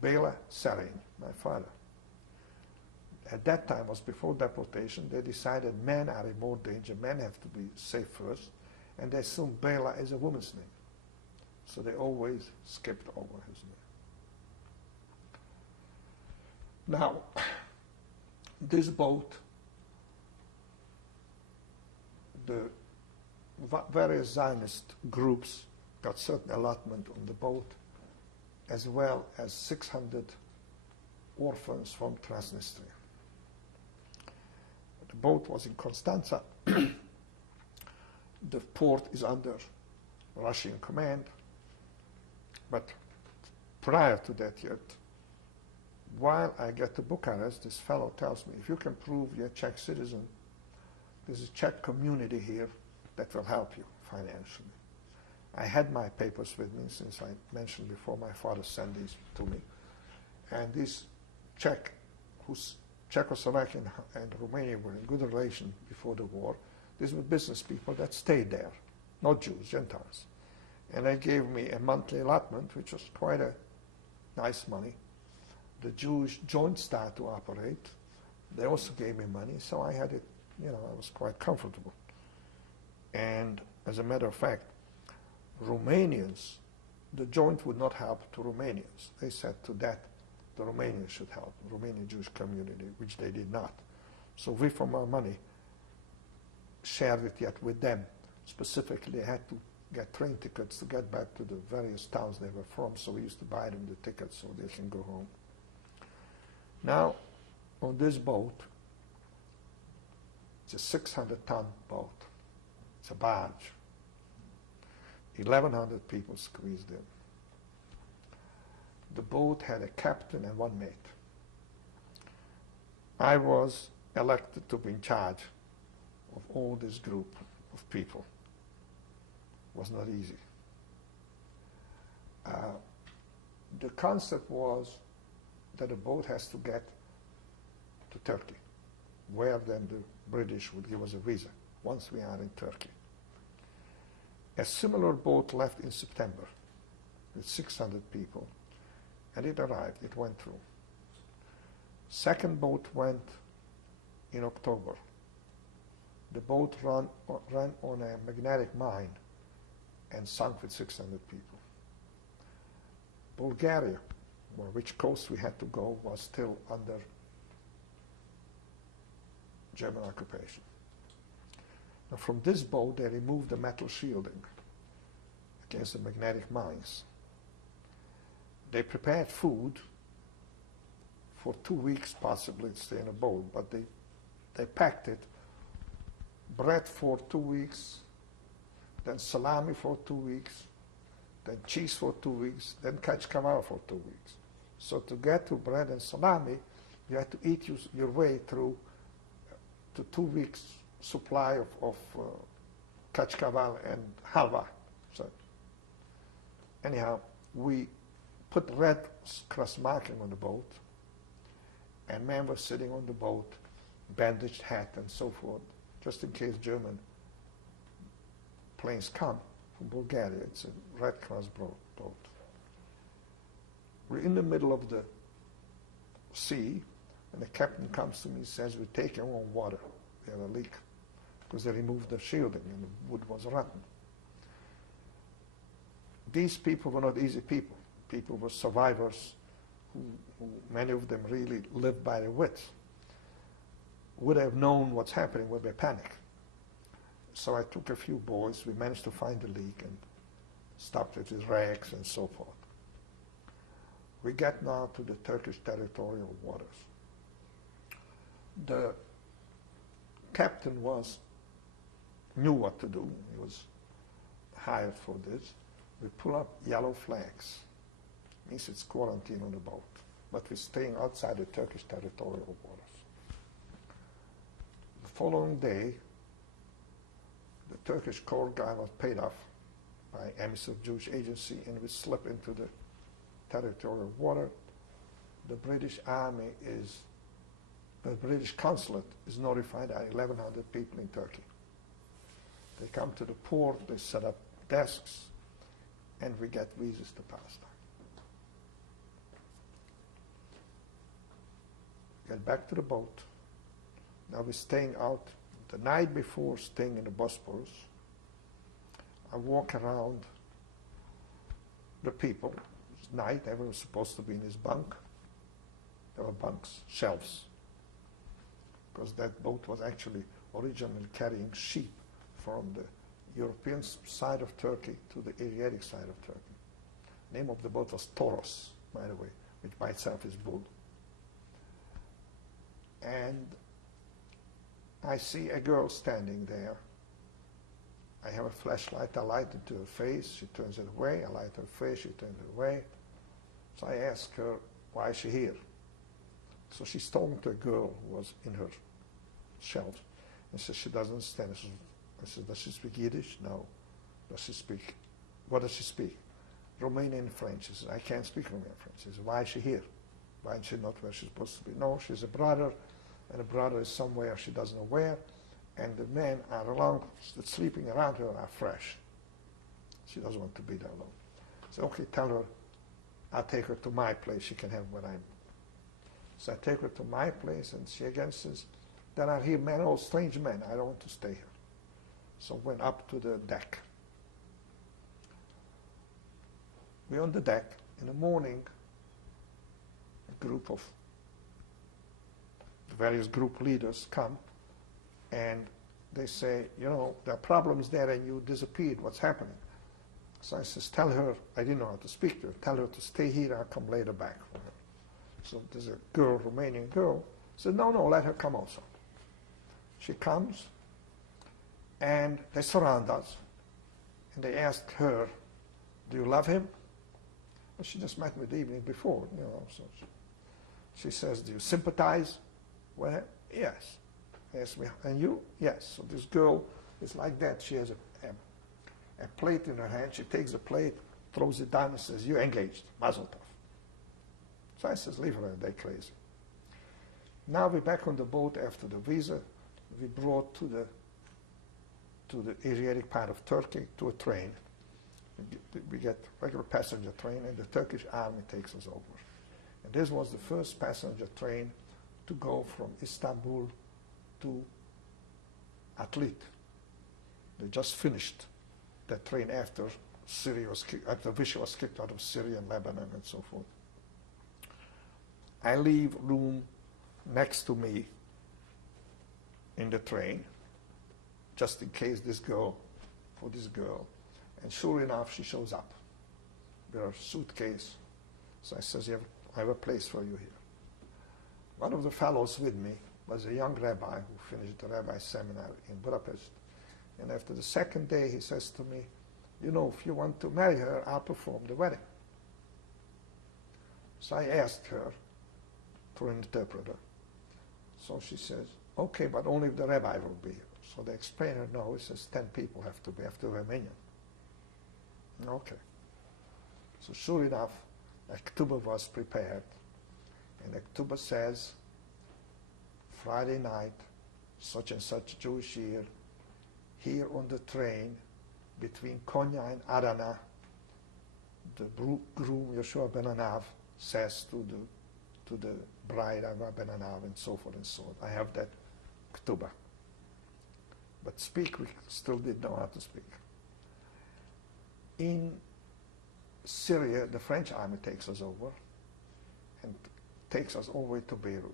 Bela Sarin, my father. At that time, was before deportation, they decided men are in more danger, men have to be safe first, and they assumed Bela is a woman's name. So they always skipped over his name. Now, this boat, the various Zionist groups got certain allotment on the boat, as well as 600 orphans from Transnistria. The boat was in Constanza. The port is under Russian command, but prior to that yet, while I get to Bucharest, this fellow tells me, if you can prove you're a Czech citizen, there's a Czech community here that will help you financially. I had my papers with me, since I mentioned before my father sent these to me. And these Czechoslovakia and Romania were in good relation before the war. These were business people that stayed there, not Jews, Gentiles. And they gave me a monthly allotment, which was quite a nice money. The Jews joint started to operate. They also gave me money, so I had it, I was quite comfortable. And as a matter of fact, Romanians, the joint would not help to Romanians. They said to that, the Romanians should help, the Romanian Jewish community, which they did not. So we, from our money, shared it yet with them. Specifically, they had to get train tickets to get back to the various towns they were from, so we used to buy them the tickets so they can go home. Now, on this boat, it's a 600-ton boat. It's a barge. 1,100 people squeezed in. The boat had a captain and one mate. I was elected to be in charge of all this group of people. It was not easy. The concept was that a boat has to get to Turkey, where then the British would give us a visa once we are in Turkey. A similar boat left in September with 600 people, and it arrived, it went through. Second boat went in October. The boat ran on a magnetic mine and sunk with 600 people. Bulgaria, which coast we had to go, was still under German occupation. Now from this boat they removed the metal shielding against the magnetic mines. They prepared food for 2 weeks possibly to stay in a boat, but they packed it, bread for 2 weeks, then salami for 2 weeks, then cheese for 2 weeks, then kachkavar for 2 weeks. So to get to bread and salami, you had to eat your way through to 2 weeks supply of kachkavar and halva. So anyhow, we put red cross marking on the boat, and men were sitting on the boat, bandaged hat and so forth, just in case German planes come from Bulgaria. It's a Red Cross boat. We're in the middle of the sea, and the captain comes to me and says, we're taking on water. We have a leak, because they removed the shielding and the wood was rotten. These people were not easy people. People were survivors who many of them really lived by their wits. Would have known what's happening would be panic. So I took a few boys, we managed to find the leak and stopped it with rags and so forth. We get now to the Turkish territorial waters. The captain knew what to do. He was hired for this. We pull up yellow flags. Means it's quarantine on the boat. But we're staying outside the Turkish territorial waters. The following day, the Turkish court guy was paid off by emissary of Jewish agency, and we slip into the territorial water. the British Army is, the British consulate is notified that 1,100 people in Turkey. They come to the port, they set up desks, and we get visas to Palestine. Get back to the boat. Now we're staying out. The night before, staying in the Bosporus, I walk around the people. It's night, everyone was supposed to be in his bunk. There were bunks, shelves, because that boat was actually originally carrying sheep from the European side of Turkey to the Asiatic side of Turkey. The name of the boat was Toros, by the way, which by itself is bull. And I see a girl standing there. I have a flashlight, I light it to her face, she turns it away, I light her face, she turns it away. So I ask her, why is she here? So she's talking to a girl who was in her shelf, and says she doesn't understand. I said, does she speak Yiddish? No. Does she speak, what does she speak? Romanian and French. She said, I can't speak Romanian and French. She said, why is she here? Why is she not where she's supposed to be? No, she's a brother, and the brother is somewhere she doesn't know where, and the men are along, sleeping around her are fresh. She doesn't want to be there alone. So, okay, tell her, I'll take her to my place, she can have what I'm. So I take her to my place, and she again says, then I hear men, all strange men, I don't want to stay here. So went up to the deck. We're on the deck. In the morning, a group of the various group leaders come, and they say, you know, there are problems there and you disappeared, what's happening? So I says, tell her, I didn't know how to speak to her, tell her to stay here, I'll come later back for her. So there's a girl, Romanian girl, said, no, let her come also. She comes, and they surround us, and they ask her, do you love him? Well, she just met me the evening before, you know, so she says, do you sympathize with him? Yes. They ask me, and you? Yes. So this girl is like that. She has a plate in her hand. She takes the plate, throws it down, and says, you're engaged, mazel tov. So I says, leave her, they're crazy. Now we're back on the boat after the visa. We brought to the Asiatic part of Turkey to a train. We get regular passenger train, and the Turkish army takes us over. And this was the first passenger train to go from Istanbul to Atlit. They just finished that train after after Visha was kicked out of Syria and Lebanon and so forth. I leave room next to me in the train, just in case for this girl. And sure enough, she shows up with her suitcase. So I says, I have a place for you here. One of the fellows with me was a young rabbi who finished the rabbi seminar in Budapest. And after the second day, he says to me, you know, if you want to marry her, I'll perform the wedding. So I asked her for an interpreter. So she says, okay, but only if the rabbi will be here. So they explain her, no, it says 10 people have to be after Romanian. Okay. So sure enough, a ketubah was prepared. And the ketubah says, Friday night, such and such Jewish year, here on the train between Konya and Adana, the groom Yoshua Benanav says to the bride Ava Benanav and so forth and so on. I have that ketubah. But speak, we still didn't know how to speak. In Syria, the French army takes us over and takes us all the way to Beirut.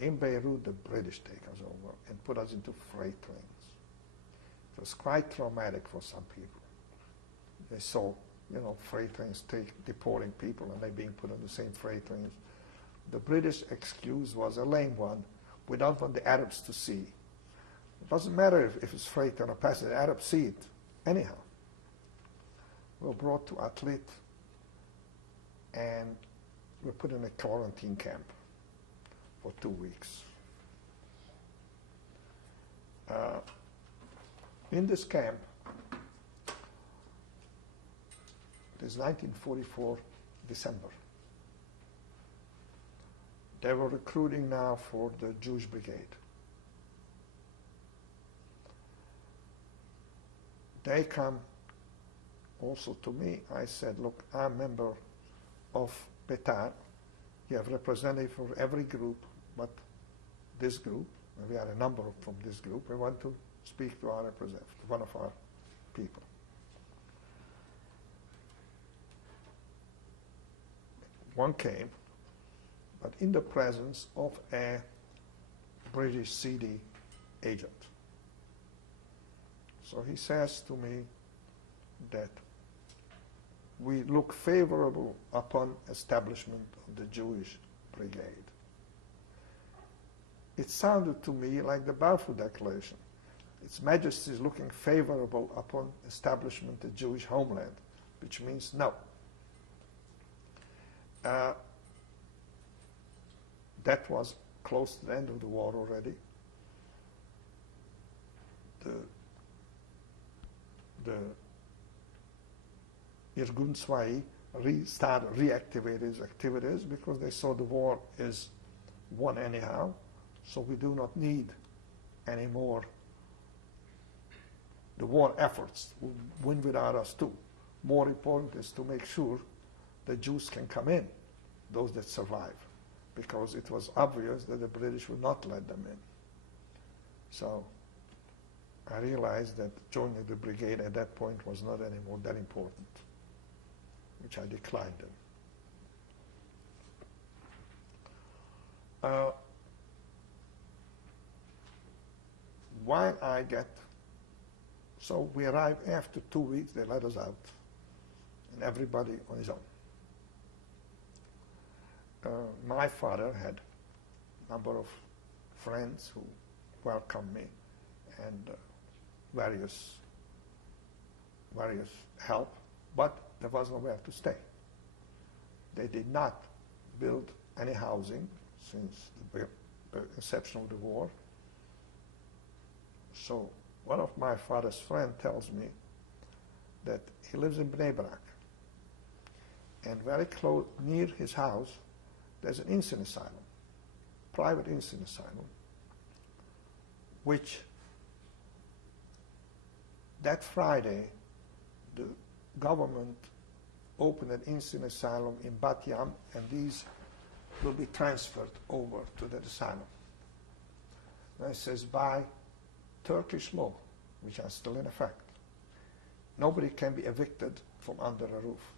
In Beirut, the British take us over and put us into freight trains. It was quite traumatic for some people. They saw, you know, freight trains deporting people and they being put on the same freight trains. The British excuse was a lame one. We don't want the Arabs to see. It doesn't matter if it's freight or a passenger. The Arabs see it anyhow. We were brought to Atlit and we were put in a quarantine camp for 2 weeks. In this camp, it is 1944 December. They were recruiting now for the Jewish brigade. They come also to me. I said, look, I'm a member of Betar. You have representative for every group, but this group, and we are a number from this group, we want to speak to our representative, one of our people. One came, but in the presence of a British CD agent. So he says to me that we look favorable upon establishment of the Jewish brigade. It sounded to me like the Balfour Declaration. Its Majesty is looking favorable upon establishment of the Jewish homeland, which means no. That was close to the end of the war already. The Irgun Tzvai reactivated its activities because they saw the war is won anyhow, so we do not need any more. The war efforts will win without us too. More important is to make sure the Jews can come in, those that survive, because it was obvious that the British would not let them in. So I realized that joining the brigade at that point was not anymore that important, which I declined them. While I get, so we arrived after 2 weeks, they let us out, and everybody on his own. My father had a number of friends who welcomed me, and various help, but there was nowhere to stay. They did not build any housing since the inception of the war. So one of my father's friends tells me that he lives in Bnei Brak, and very close, near his house, there's an insane asylum, private insane asylum, which that Friday, the government opened an insane asylum in Bat Yam, and these will be transferred over to that asylum. And it says by Turkish law, which are still in effect, nobody can be evicted from under a roof.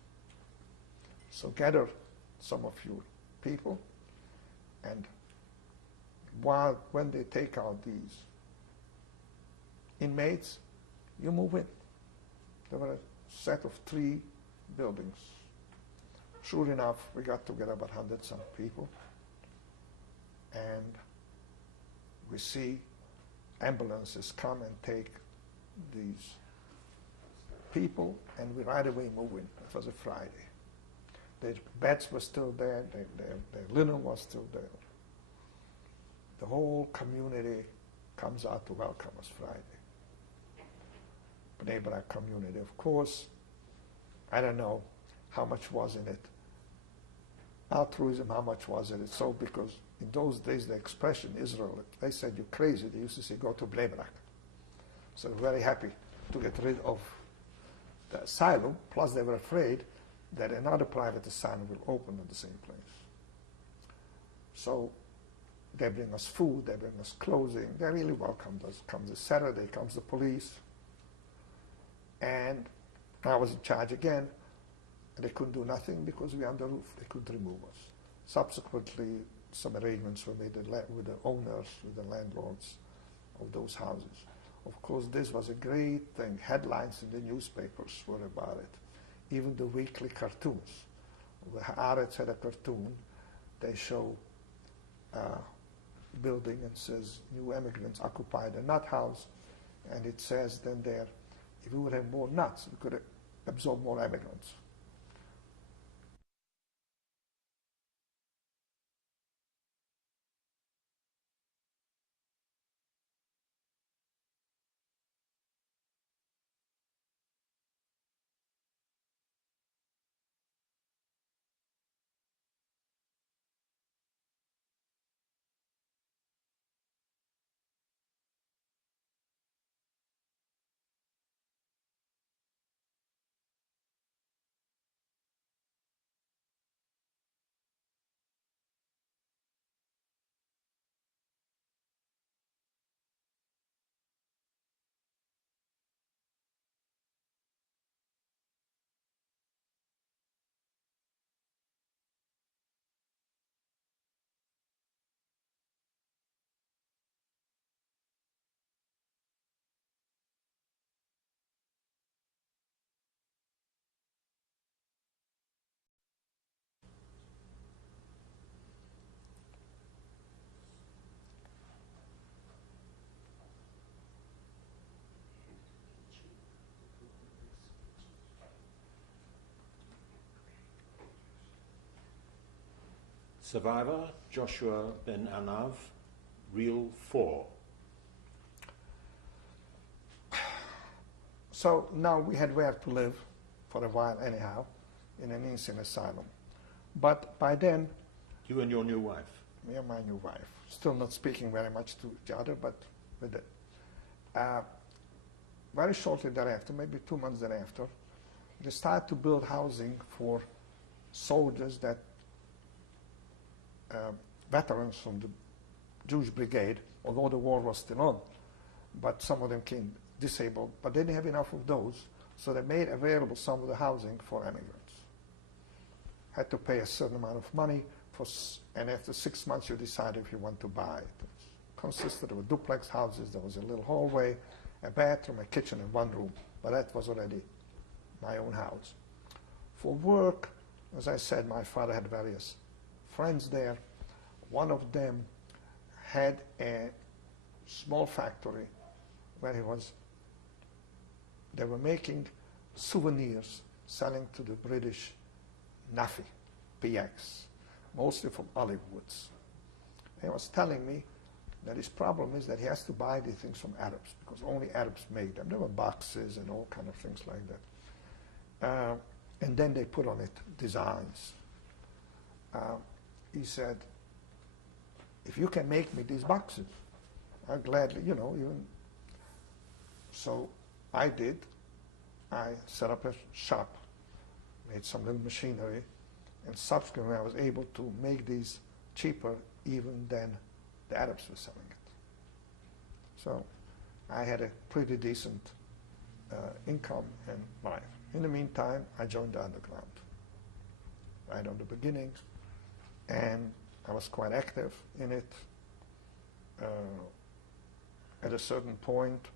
So gather some of your people, and when they take out these inmates, you move in. There were a set of 3 buildings. Sure enough, we got together about 100-some people, and we see ambulances come and take these people, and we right away move in. It was a Friday. Their beds were still there, their linen was still there. The whole community comes out to welcome us Friday. Bnei Brak community, of course. I don't know how much was in it. Altruism, how much was in it? So, because in those days the expression Israel, they said you're crazy. They used to say go to Bnei Brak. So they're very happy to get rid of the asylum. Plus they were afraid that another private asylum will open at the same place. So they bring us food, they bring us clothing. They really welcomed us. Comes a Saturday, comes the police. And I was in charge again, and they couldn't do nothing because we were on the roof. They couldn't remove us. Subsequently, some arrangements were made with the owners, with the landlords of those houses. Of course, this was a great thing. Headlines in the newspapers were about it. Even the weekly cartoons. The Haaretz had a cartoon. They show a building and says, new immigrants occupy the nut house. And it says then there, if we would have more nuts, we could absorb more immigrants. Survivor Joshua Benanav, Reel 4. So now we had where to live for a while anyhow, in an insane asylum. But by then, You and your new wife? me and my new wife, still not speaking very much to each other, but we did. Very shortly thereafter, maybe 2 months thereafter, they started to build housing for soldiers that, veterans from the Jewish brigade, although the war was still on, but some of them came disabled, but they didn't have enough of those, so they made available some of the housing for immigrants. Had to pay a certain amount of money, and after 6 months you decide if you want to buy it. It consisted of duplex houses. There was a little hallway, a bathroom, a kitchen, and one room, but that was already my own house. For work, as I said, my father had various friends there. One of them had a small factory where they were making souvenirs, selling to the British Navy, PX, mostly from olive woods. He was telling me that his problem is that he has to buy these things from Arabs, because only Arabs make them. There were boxes and all kind of things like that. And then they put on it designs. He said, if you can make me these boxes, I'll gladly, even. So I did. I set up a shop, made some little machinery, and subsequently I was able to make these cheaper even than the Arabs were selling it. So I had a pretty decent income and life. In the meantime, I joined the underground right on the beginning, and I was quite active in it. At a certain point,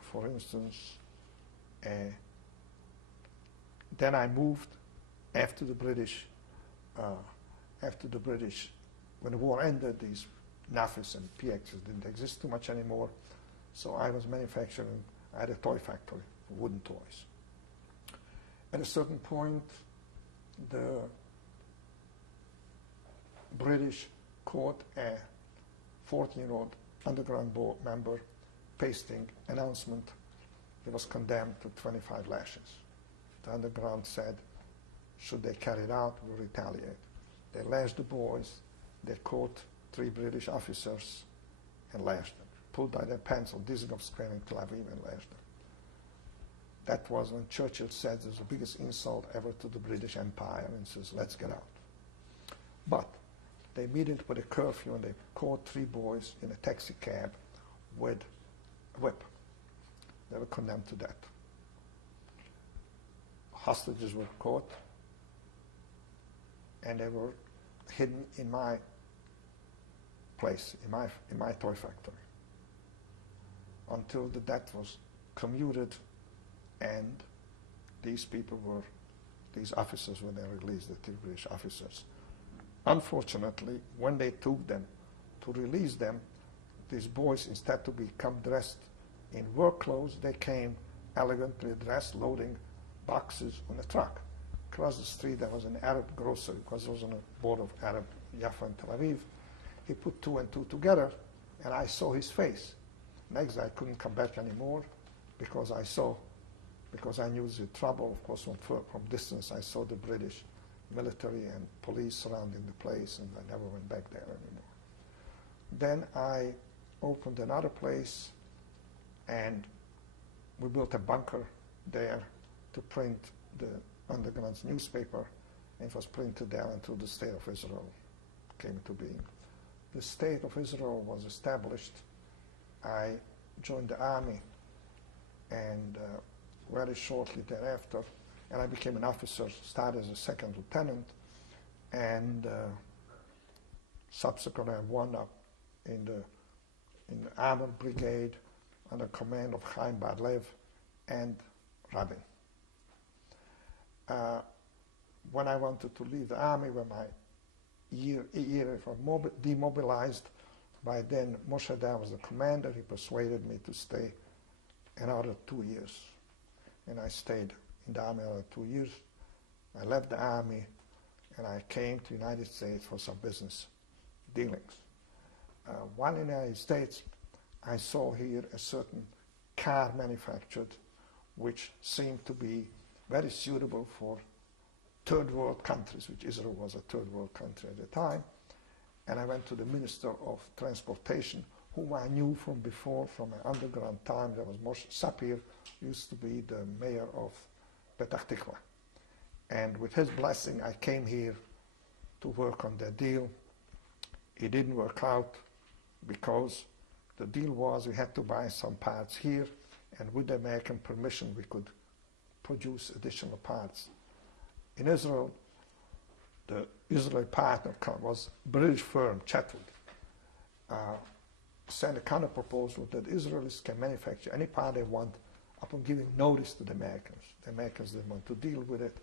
for instance, then I moved after the British, when the war ended, these NAFIs and PXs didn't exist too much anymore, so I was manufacturing, I had a toy factory for wooden toys. At a certain point, the British caught a 14-year-old underground board member pasting announcement. He was condemned to 25 lashes. The underground said, should they carry it out, we'll retaliate. They lashed the boys. They caught 3 British officers and lashed them. Pulled out their pants on Dizengoff Square in Tel Aviv and lashed them. That was when Churchill said it was the biggest insult ever to the British Empire, and says, let's get out. But they immediately put a curfew, and they caught 3 boys in a taxi cab with a whip. They were condemned to death. Hostages were caught, and they were hidden in my place, in my toy factory, until the debt was commuted, and these officers were then released, the 3 British officers. Unfortunately, when they took them to release them, these boys, instead to become dressed in work clothes, they came elegantly dressed, loading boxes on a truck. Across the street there was an Arab grocer, because I was on a board of Arab Jaffa in Tel Aviv. He put 2 and 2 together, and I saw his face. Next day I couldn't come back anymore, because I knew the trouble, of course, from distance. I saw the British military and police surrounding the place, and I never went back there anymore. Then I opened another place, and we built a bunker there to print the underground's newspaper, and it was printed there until the State of Israel came into being. The State of Israel was established. I joined the army, and very shortly thereafter, and I became an officer, started as a 2nd lieutenant, and subsequently I wound up in the Armored Brigade under command of Chaim Bar-Lev and Rabin. When I wanted to leave the army, when my year was demobilized, by then Moshe Dayan was the commander. He persuaded me to stay another 2 years, and I stayed in the army another 2 years. I left the army and I came to the United States for some business dealings. While in the United States, I saw here a certain car manufactured which seemed to be very suitable for third world countries, which Israel was a third world country at the time. And I went to the Minister of Transportation, whom I knew from before, from my underground time. There was Moshe Sapir, used to be the mayor of Petah Tikva. And with his blessing, I came here to work on that deal. It didn't work out because the deal was we had to buy some parts here, and with the American permission, we could produce additional parts. In Israel, the Israeli partner was British firm Chetwood. Sent a counter proposal that Israelis can manufacture any part they want upon giving notice to the Americans. The Americans didn't want to deal with it.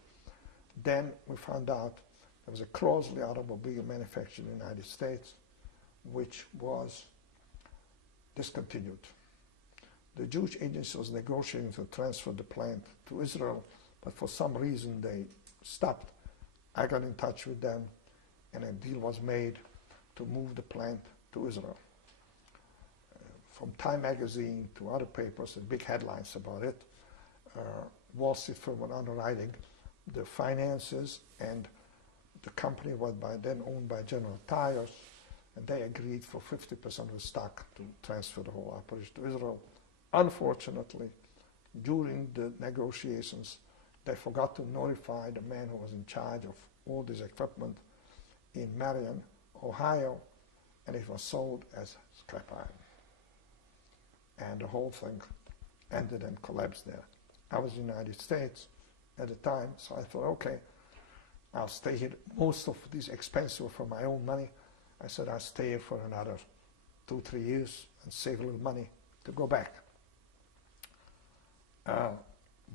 Then we found out there was a Chrysler automobile manufactured in the United States which was discontinued. The Jewish agency was negotiating to transfer the plant to Israel, but for some reason they stopped. I got in touch with them and a deal was made to move the plant to Israel. From Time magazine to other papers and big headlines about it, Wall Street firm were underwriting the finances, and the company was by then owned by General Tires, and they agreed for 50% of the stock to transfer the whole operation to Israel. Unfortunately, during the negotiations, they forgot to notify the man who was in charge of all this equipment in Marion, Ohio, and it was sold as scrap iron. And the whole thing ended and collapsed there. I was in the United States at the time, so I thought, okay, I'll stay here. Most of these expenses were for my own money. I said I'll stay here for another 2-3 years and save a little money to go back.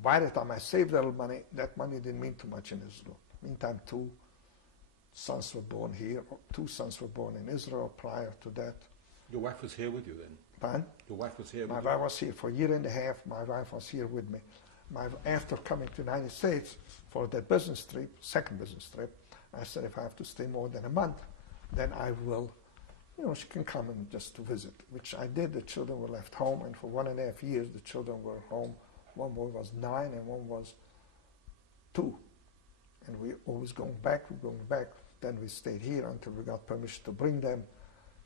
By the time I saved a little money, that money didn't mean too much in Israel. Meantime, 2 sons were born here. 2 sons were born in Israel prior to that. Your wife was here with you then? Pardon? Your wife was here with you? My wife was here for a year and a half. My wife was here with me. After coming to the United States for that business trip, second business trip, I said if I have to stay more than a month, then I will, she can come and just to visit, which I did. The children were left home, and for 1.5 years the children were home. One boy was 9 and one was 2. And we always going back. Then we stayed here until we got permission to bring them.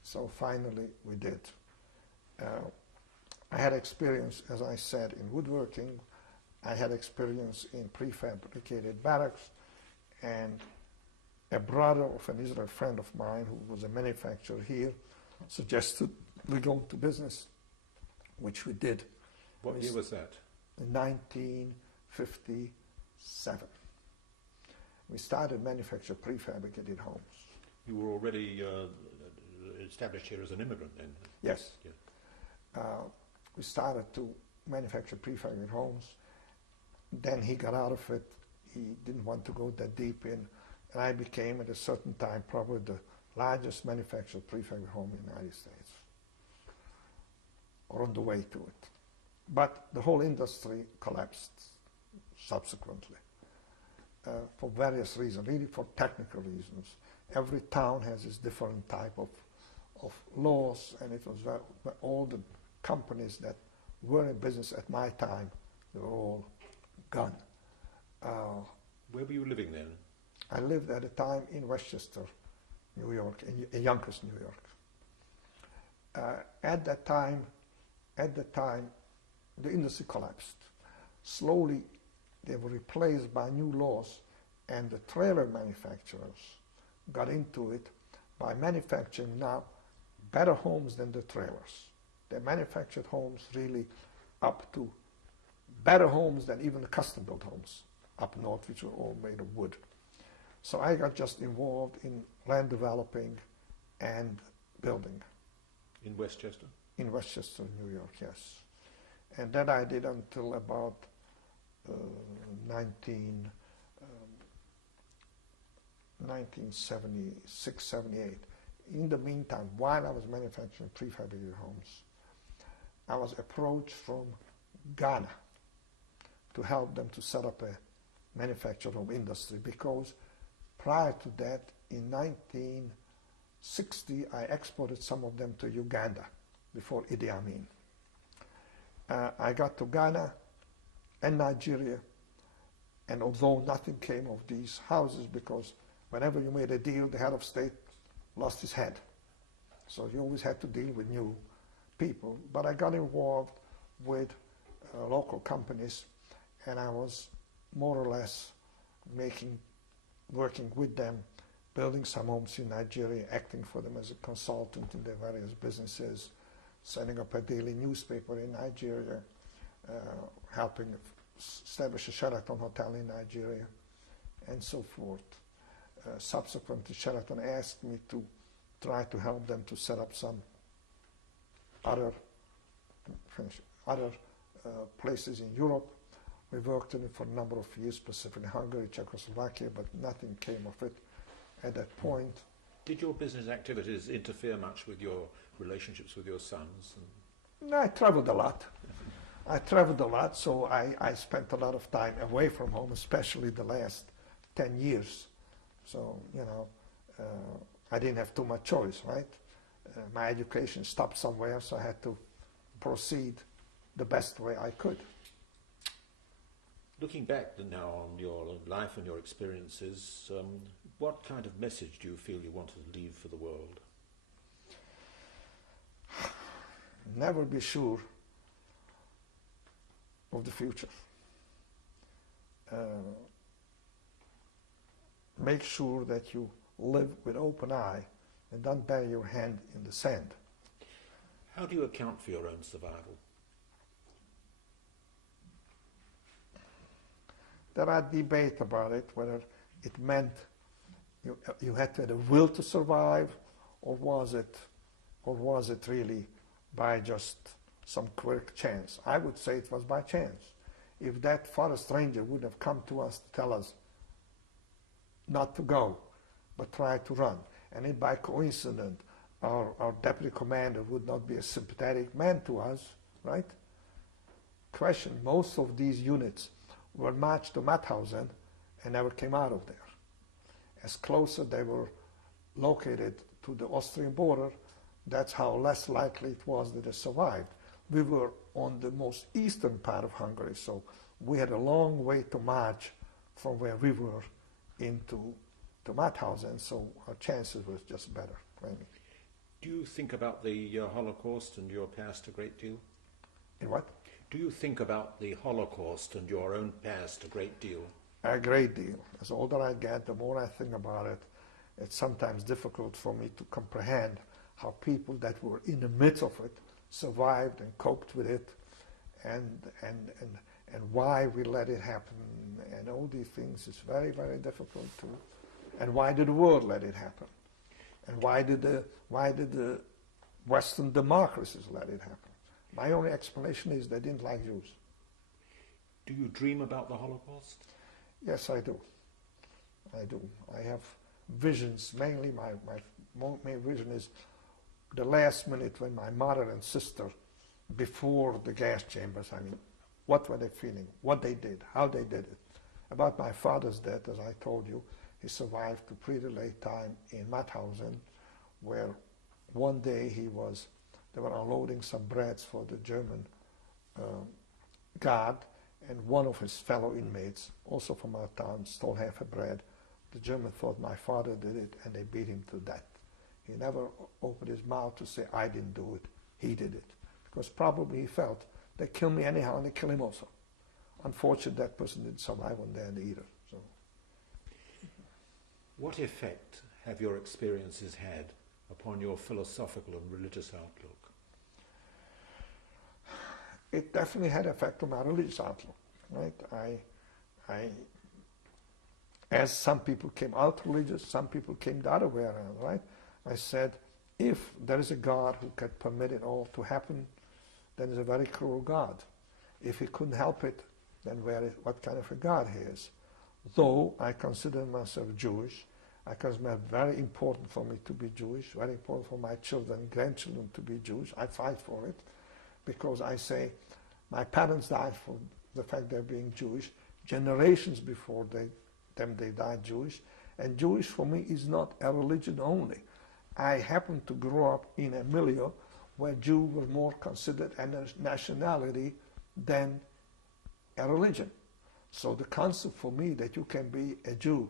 So finally we did. I had experience, as I said, in woodworking. I had experience in prefabricated barracks, and a brother of an Israeli friend of mine who was a manufacturer here suggested we go into business, which we did. What year was that? In 1957. We started manufacture prefabricated homes. You were already established here as an immigrant then? Yes. Yeah. We started to manufacture prefabricated homes. Then he got out of it. He didn't want to go that deep in. And I became, at a certain time, probably the largest manufactured prefabricated home in the United States, or on the way to it. But the whole industry collapsed subsequently for various reasons, really for technical reasons. Every town has its different type of laws, and it was all the companies that were in business at my time, they were all gone. Where were you living then? I lived at the time in Westchester, New York, in Yonkers, New York. At that time, the industry collapsed. Slowly, they were replaced by new laws, and the trailer manufacturers got into it by manufacturing now better homes than the trailers. They manufactured homes really up to better homes than even the custom-built homes up north, which were all made of wood. So I got just involved in land developing and building. In Westchester? In Westchester, New York, yes. And that I did until about 1976, 78. In the meantime, while I was manufacturing prefabricated homes, I was approached from Ghana to help them to set up a manufacturing home industry, because prior to that, in 1960, I exported some of them to Uganda before Idi Amin. I got to Ghana and Nigeria, and although nothing came of these houses, because whenever you made a deal, the head of state lost his head. So you always had to deal with new people. But I got involved with local companies, and I was more or less working with them, building some homes in Nigeria, acting for them as a consultant in their various businesses, setting up a daily newspaper in Nigeria, helping establish a Sheraton hotel in Nigeria, and so forth. Subsequently, Sheraton asked me to try to help them to set up some other places in Europe. We worked in it for a number of years, specifically Hungary, Czechoslovakia, but nothing came of it at that point. Did your business activities interfere much with your relationships with your sons? No, I traveled a lot, so I spent a lot of time away from home, especially the last 10 years. So, I didn't have too much choice, right? My education stopped somewhere, so I had to proceed the best way I could. Looking back now on your life and your experiences, what kind of message do you feel you want to leave for the world? Never be sure of the future. Make sure that you live with open eye and don't bury your hand in the sand. How do you account for your own survival? There are debates about it, whether it meant you had to have the will to survive, or was it really by just some quirk chance? I would say it was by chance. If that forest ranger would have come to us to tell us not to go, but try to run, and if by coincidence our deputy commander would not be a sympathetic man to us, right? Question, most of these units were marched to Mauthausen and never came out of there. As closer they were located to the Austrian border, that's how less likely it was that they survived. We were on the most eastern part of Hungary, so we had a long way to march from where we were into Mauthausen, so our chances were just better. Maybe. Do you think about the Holocaust and your past a great deal? In what? Do you think about the Holocaust and your own past a great deal? A great deal. As older I get, the more I think about it, it's sometimes difficult for me to comprehend how people that were in the midst of it survived and coped with it, and why we let it happen, and all these things is very, very difficult to. And why did the world let it happen? And why did the Western democracies let it happen? My only explanation is they didn't like Jews. Do you dream about the Holocaust? Yes, I do. I do. I have visions. Mainly my main vision is the last minute when my mother and sister, before the gas chambers, what were they feeling, what they did, how they did it. About my father's death, as I told you, he survived to pretty late time in Mauthausen, where one day they were unloading some breads for the German guard, and one of his fellow inmates, also from our town, stole half a bread. The German thought my father did it, and they beat him to death. He never opened his mouth to say, I didn't do it, he did it. Because probably he felt, they kill me anyhow, and they kill him also. Unfortunately, that person didn't survive on that either. So. What effect have your experiences had upon your philosophical and religious outlook? It definitely had effect on my religious outlook, right? As some people came out religious, some people came the other way around, right? I said, if there is a God who can permit it all to happen, then he's a very cruel God. If he couldn't help it, then what kind of a God he is? Though I consider myself Jewish, I consider it very important for me to be Jewish, very important for my children and grandchildren to be Jewish. I fight for it, because I say, my parents died for the fact they're being Jewish. generations before they died Jewish. And Jewish for me is not a religion only. I happened to grow up in a milieu where Jews were more considered a nationality than a religion. So the concept for me that you can be a Jew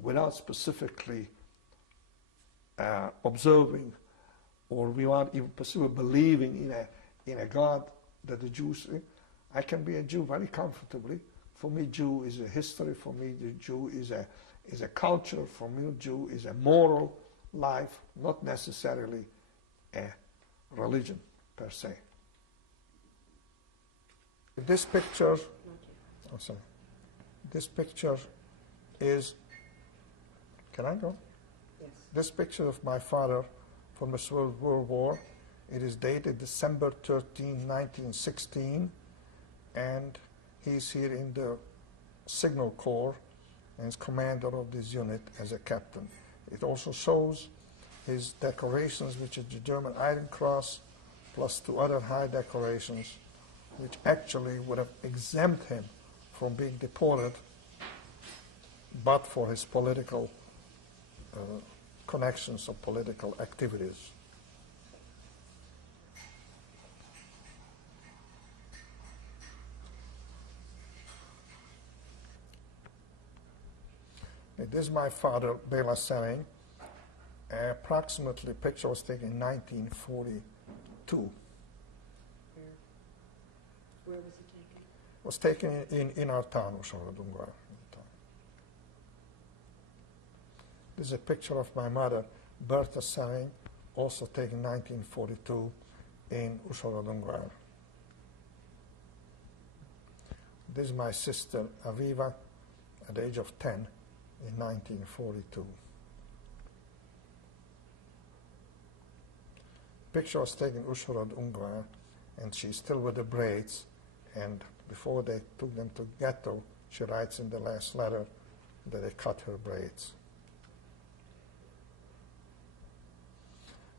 without specifically observing or without even specifically believing in a God that the Jews, I can be a Jew very comfortably. For me, Jew is a history. For me, the Jew is a culture. For me, Jew is a moral life, not necessarily a religion per se. This picture, oh, sorry. This picture is, can I go? Yes. This picture of my father from the First World War, it is dated December 13, 1916, and he's here in the Signal Corps and is commander of this unit as a captain. It also shows his decorations, which is the German Iron Cross, plus 2 other high decorations, which actually would have exempt him from being deported, but for his political connections or political activities. This is my father, Bela Sering. Approximately, picture was taken in 1942. Where was it taken? It was taken in our town, Ushorodungvar. This is a picture of my mother, Bertha Sering, also taken in 1942 in Ushorodungvar. This is my sister, Aviva, at the age of 10 in 1942. Picture was taken in Ushorodungvar, and she's still with the braids, and before they took them to ghetto, she writes in the last letter that they cut her braids.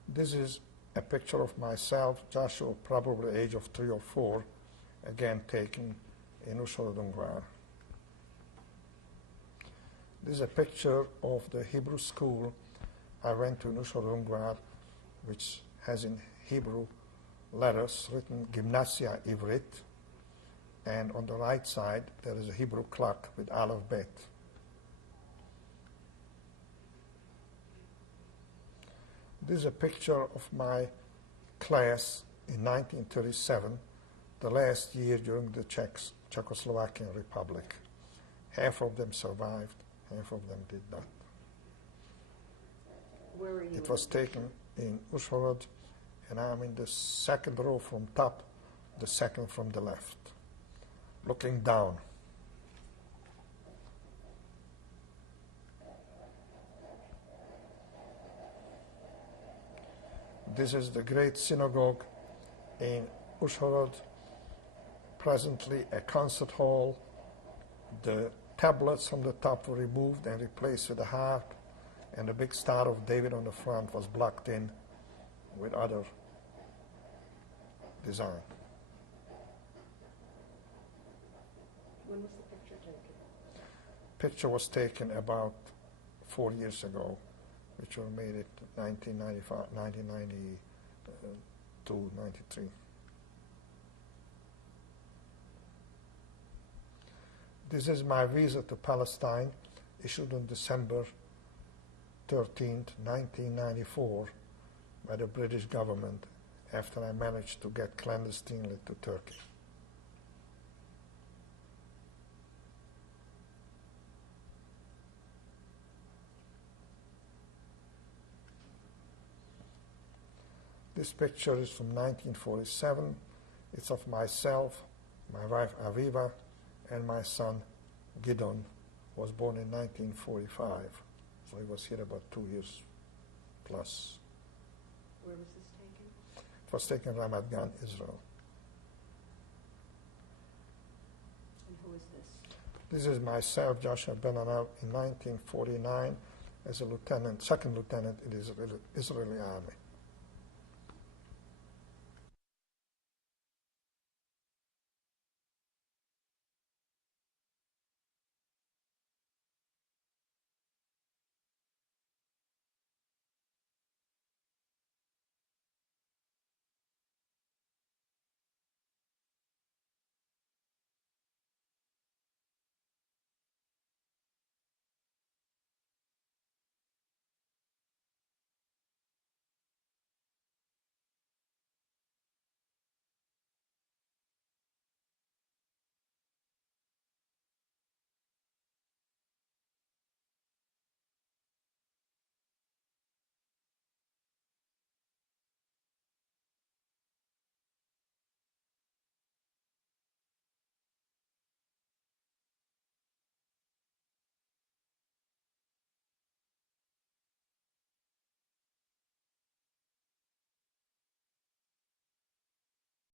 This is a picture of myself, Joshua, probably age of 3 or 4, again taken in Ushorodungvar. This is a picture of the Hebrew school I went to in Ushorodungvar, which has in Hebrew letters written Gymnasia Ivrit, and on the right side there is a Hebrew clock with Aleph Bet. This is a picture of my class in 1937, the last year during the Czechoslovakian Republic. Half of them survived, half of them did not. Where are you? It was taken in Uzhhorod, and I'm in the second row from top, the second from the left, looking down. This is the great synagogue in Uzhhorod, presently a concert hall. The tablets from the top were removed and replaced with a harp, and the big Star of David on the front was blocked in with other design. When was the picture taken? Picture was taken about 4 years ago, which were made in 1995, 1992, 93. This is my visa to Palestine, issued on December 13th, 1994, by the British government after I managed to get clandestinely to Turkey. This picture is from 1947. It's of myself, my wife Aviva, and my son Gidon, was born in 1945. So he was here about 2 years plus. Where was this taken? It was taken in Ramat Gan, Israel. And who is this? This is myself, Joshua Benanav, in 1949 as a lieutenant, second lieutenant in the Israeli army.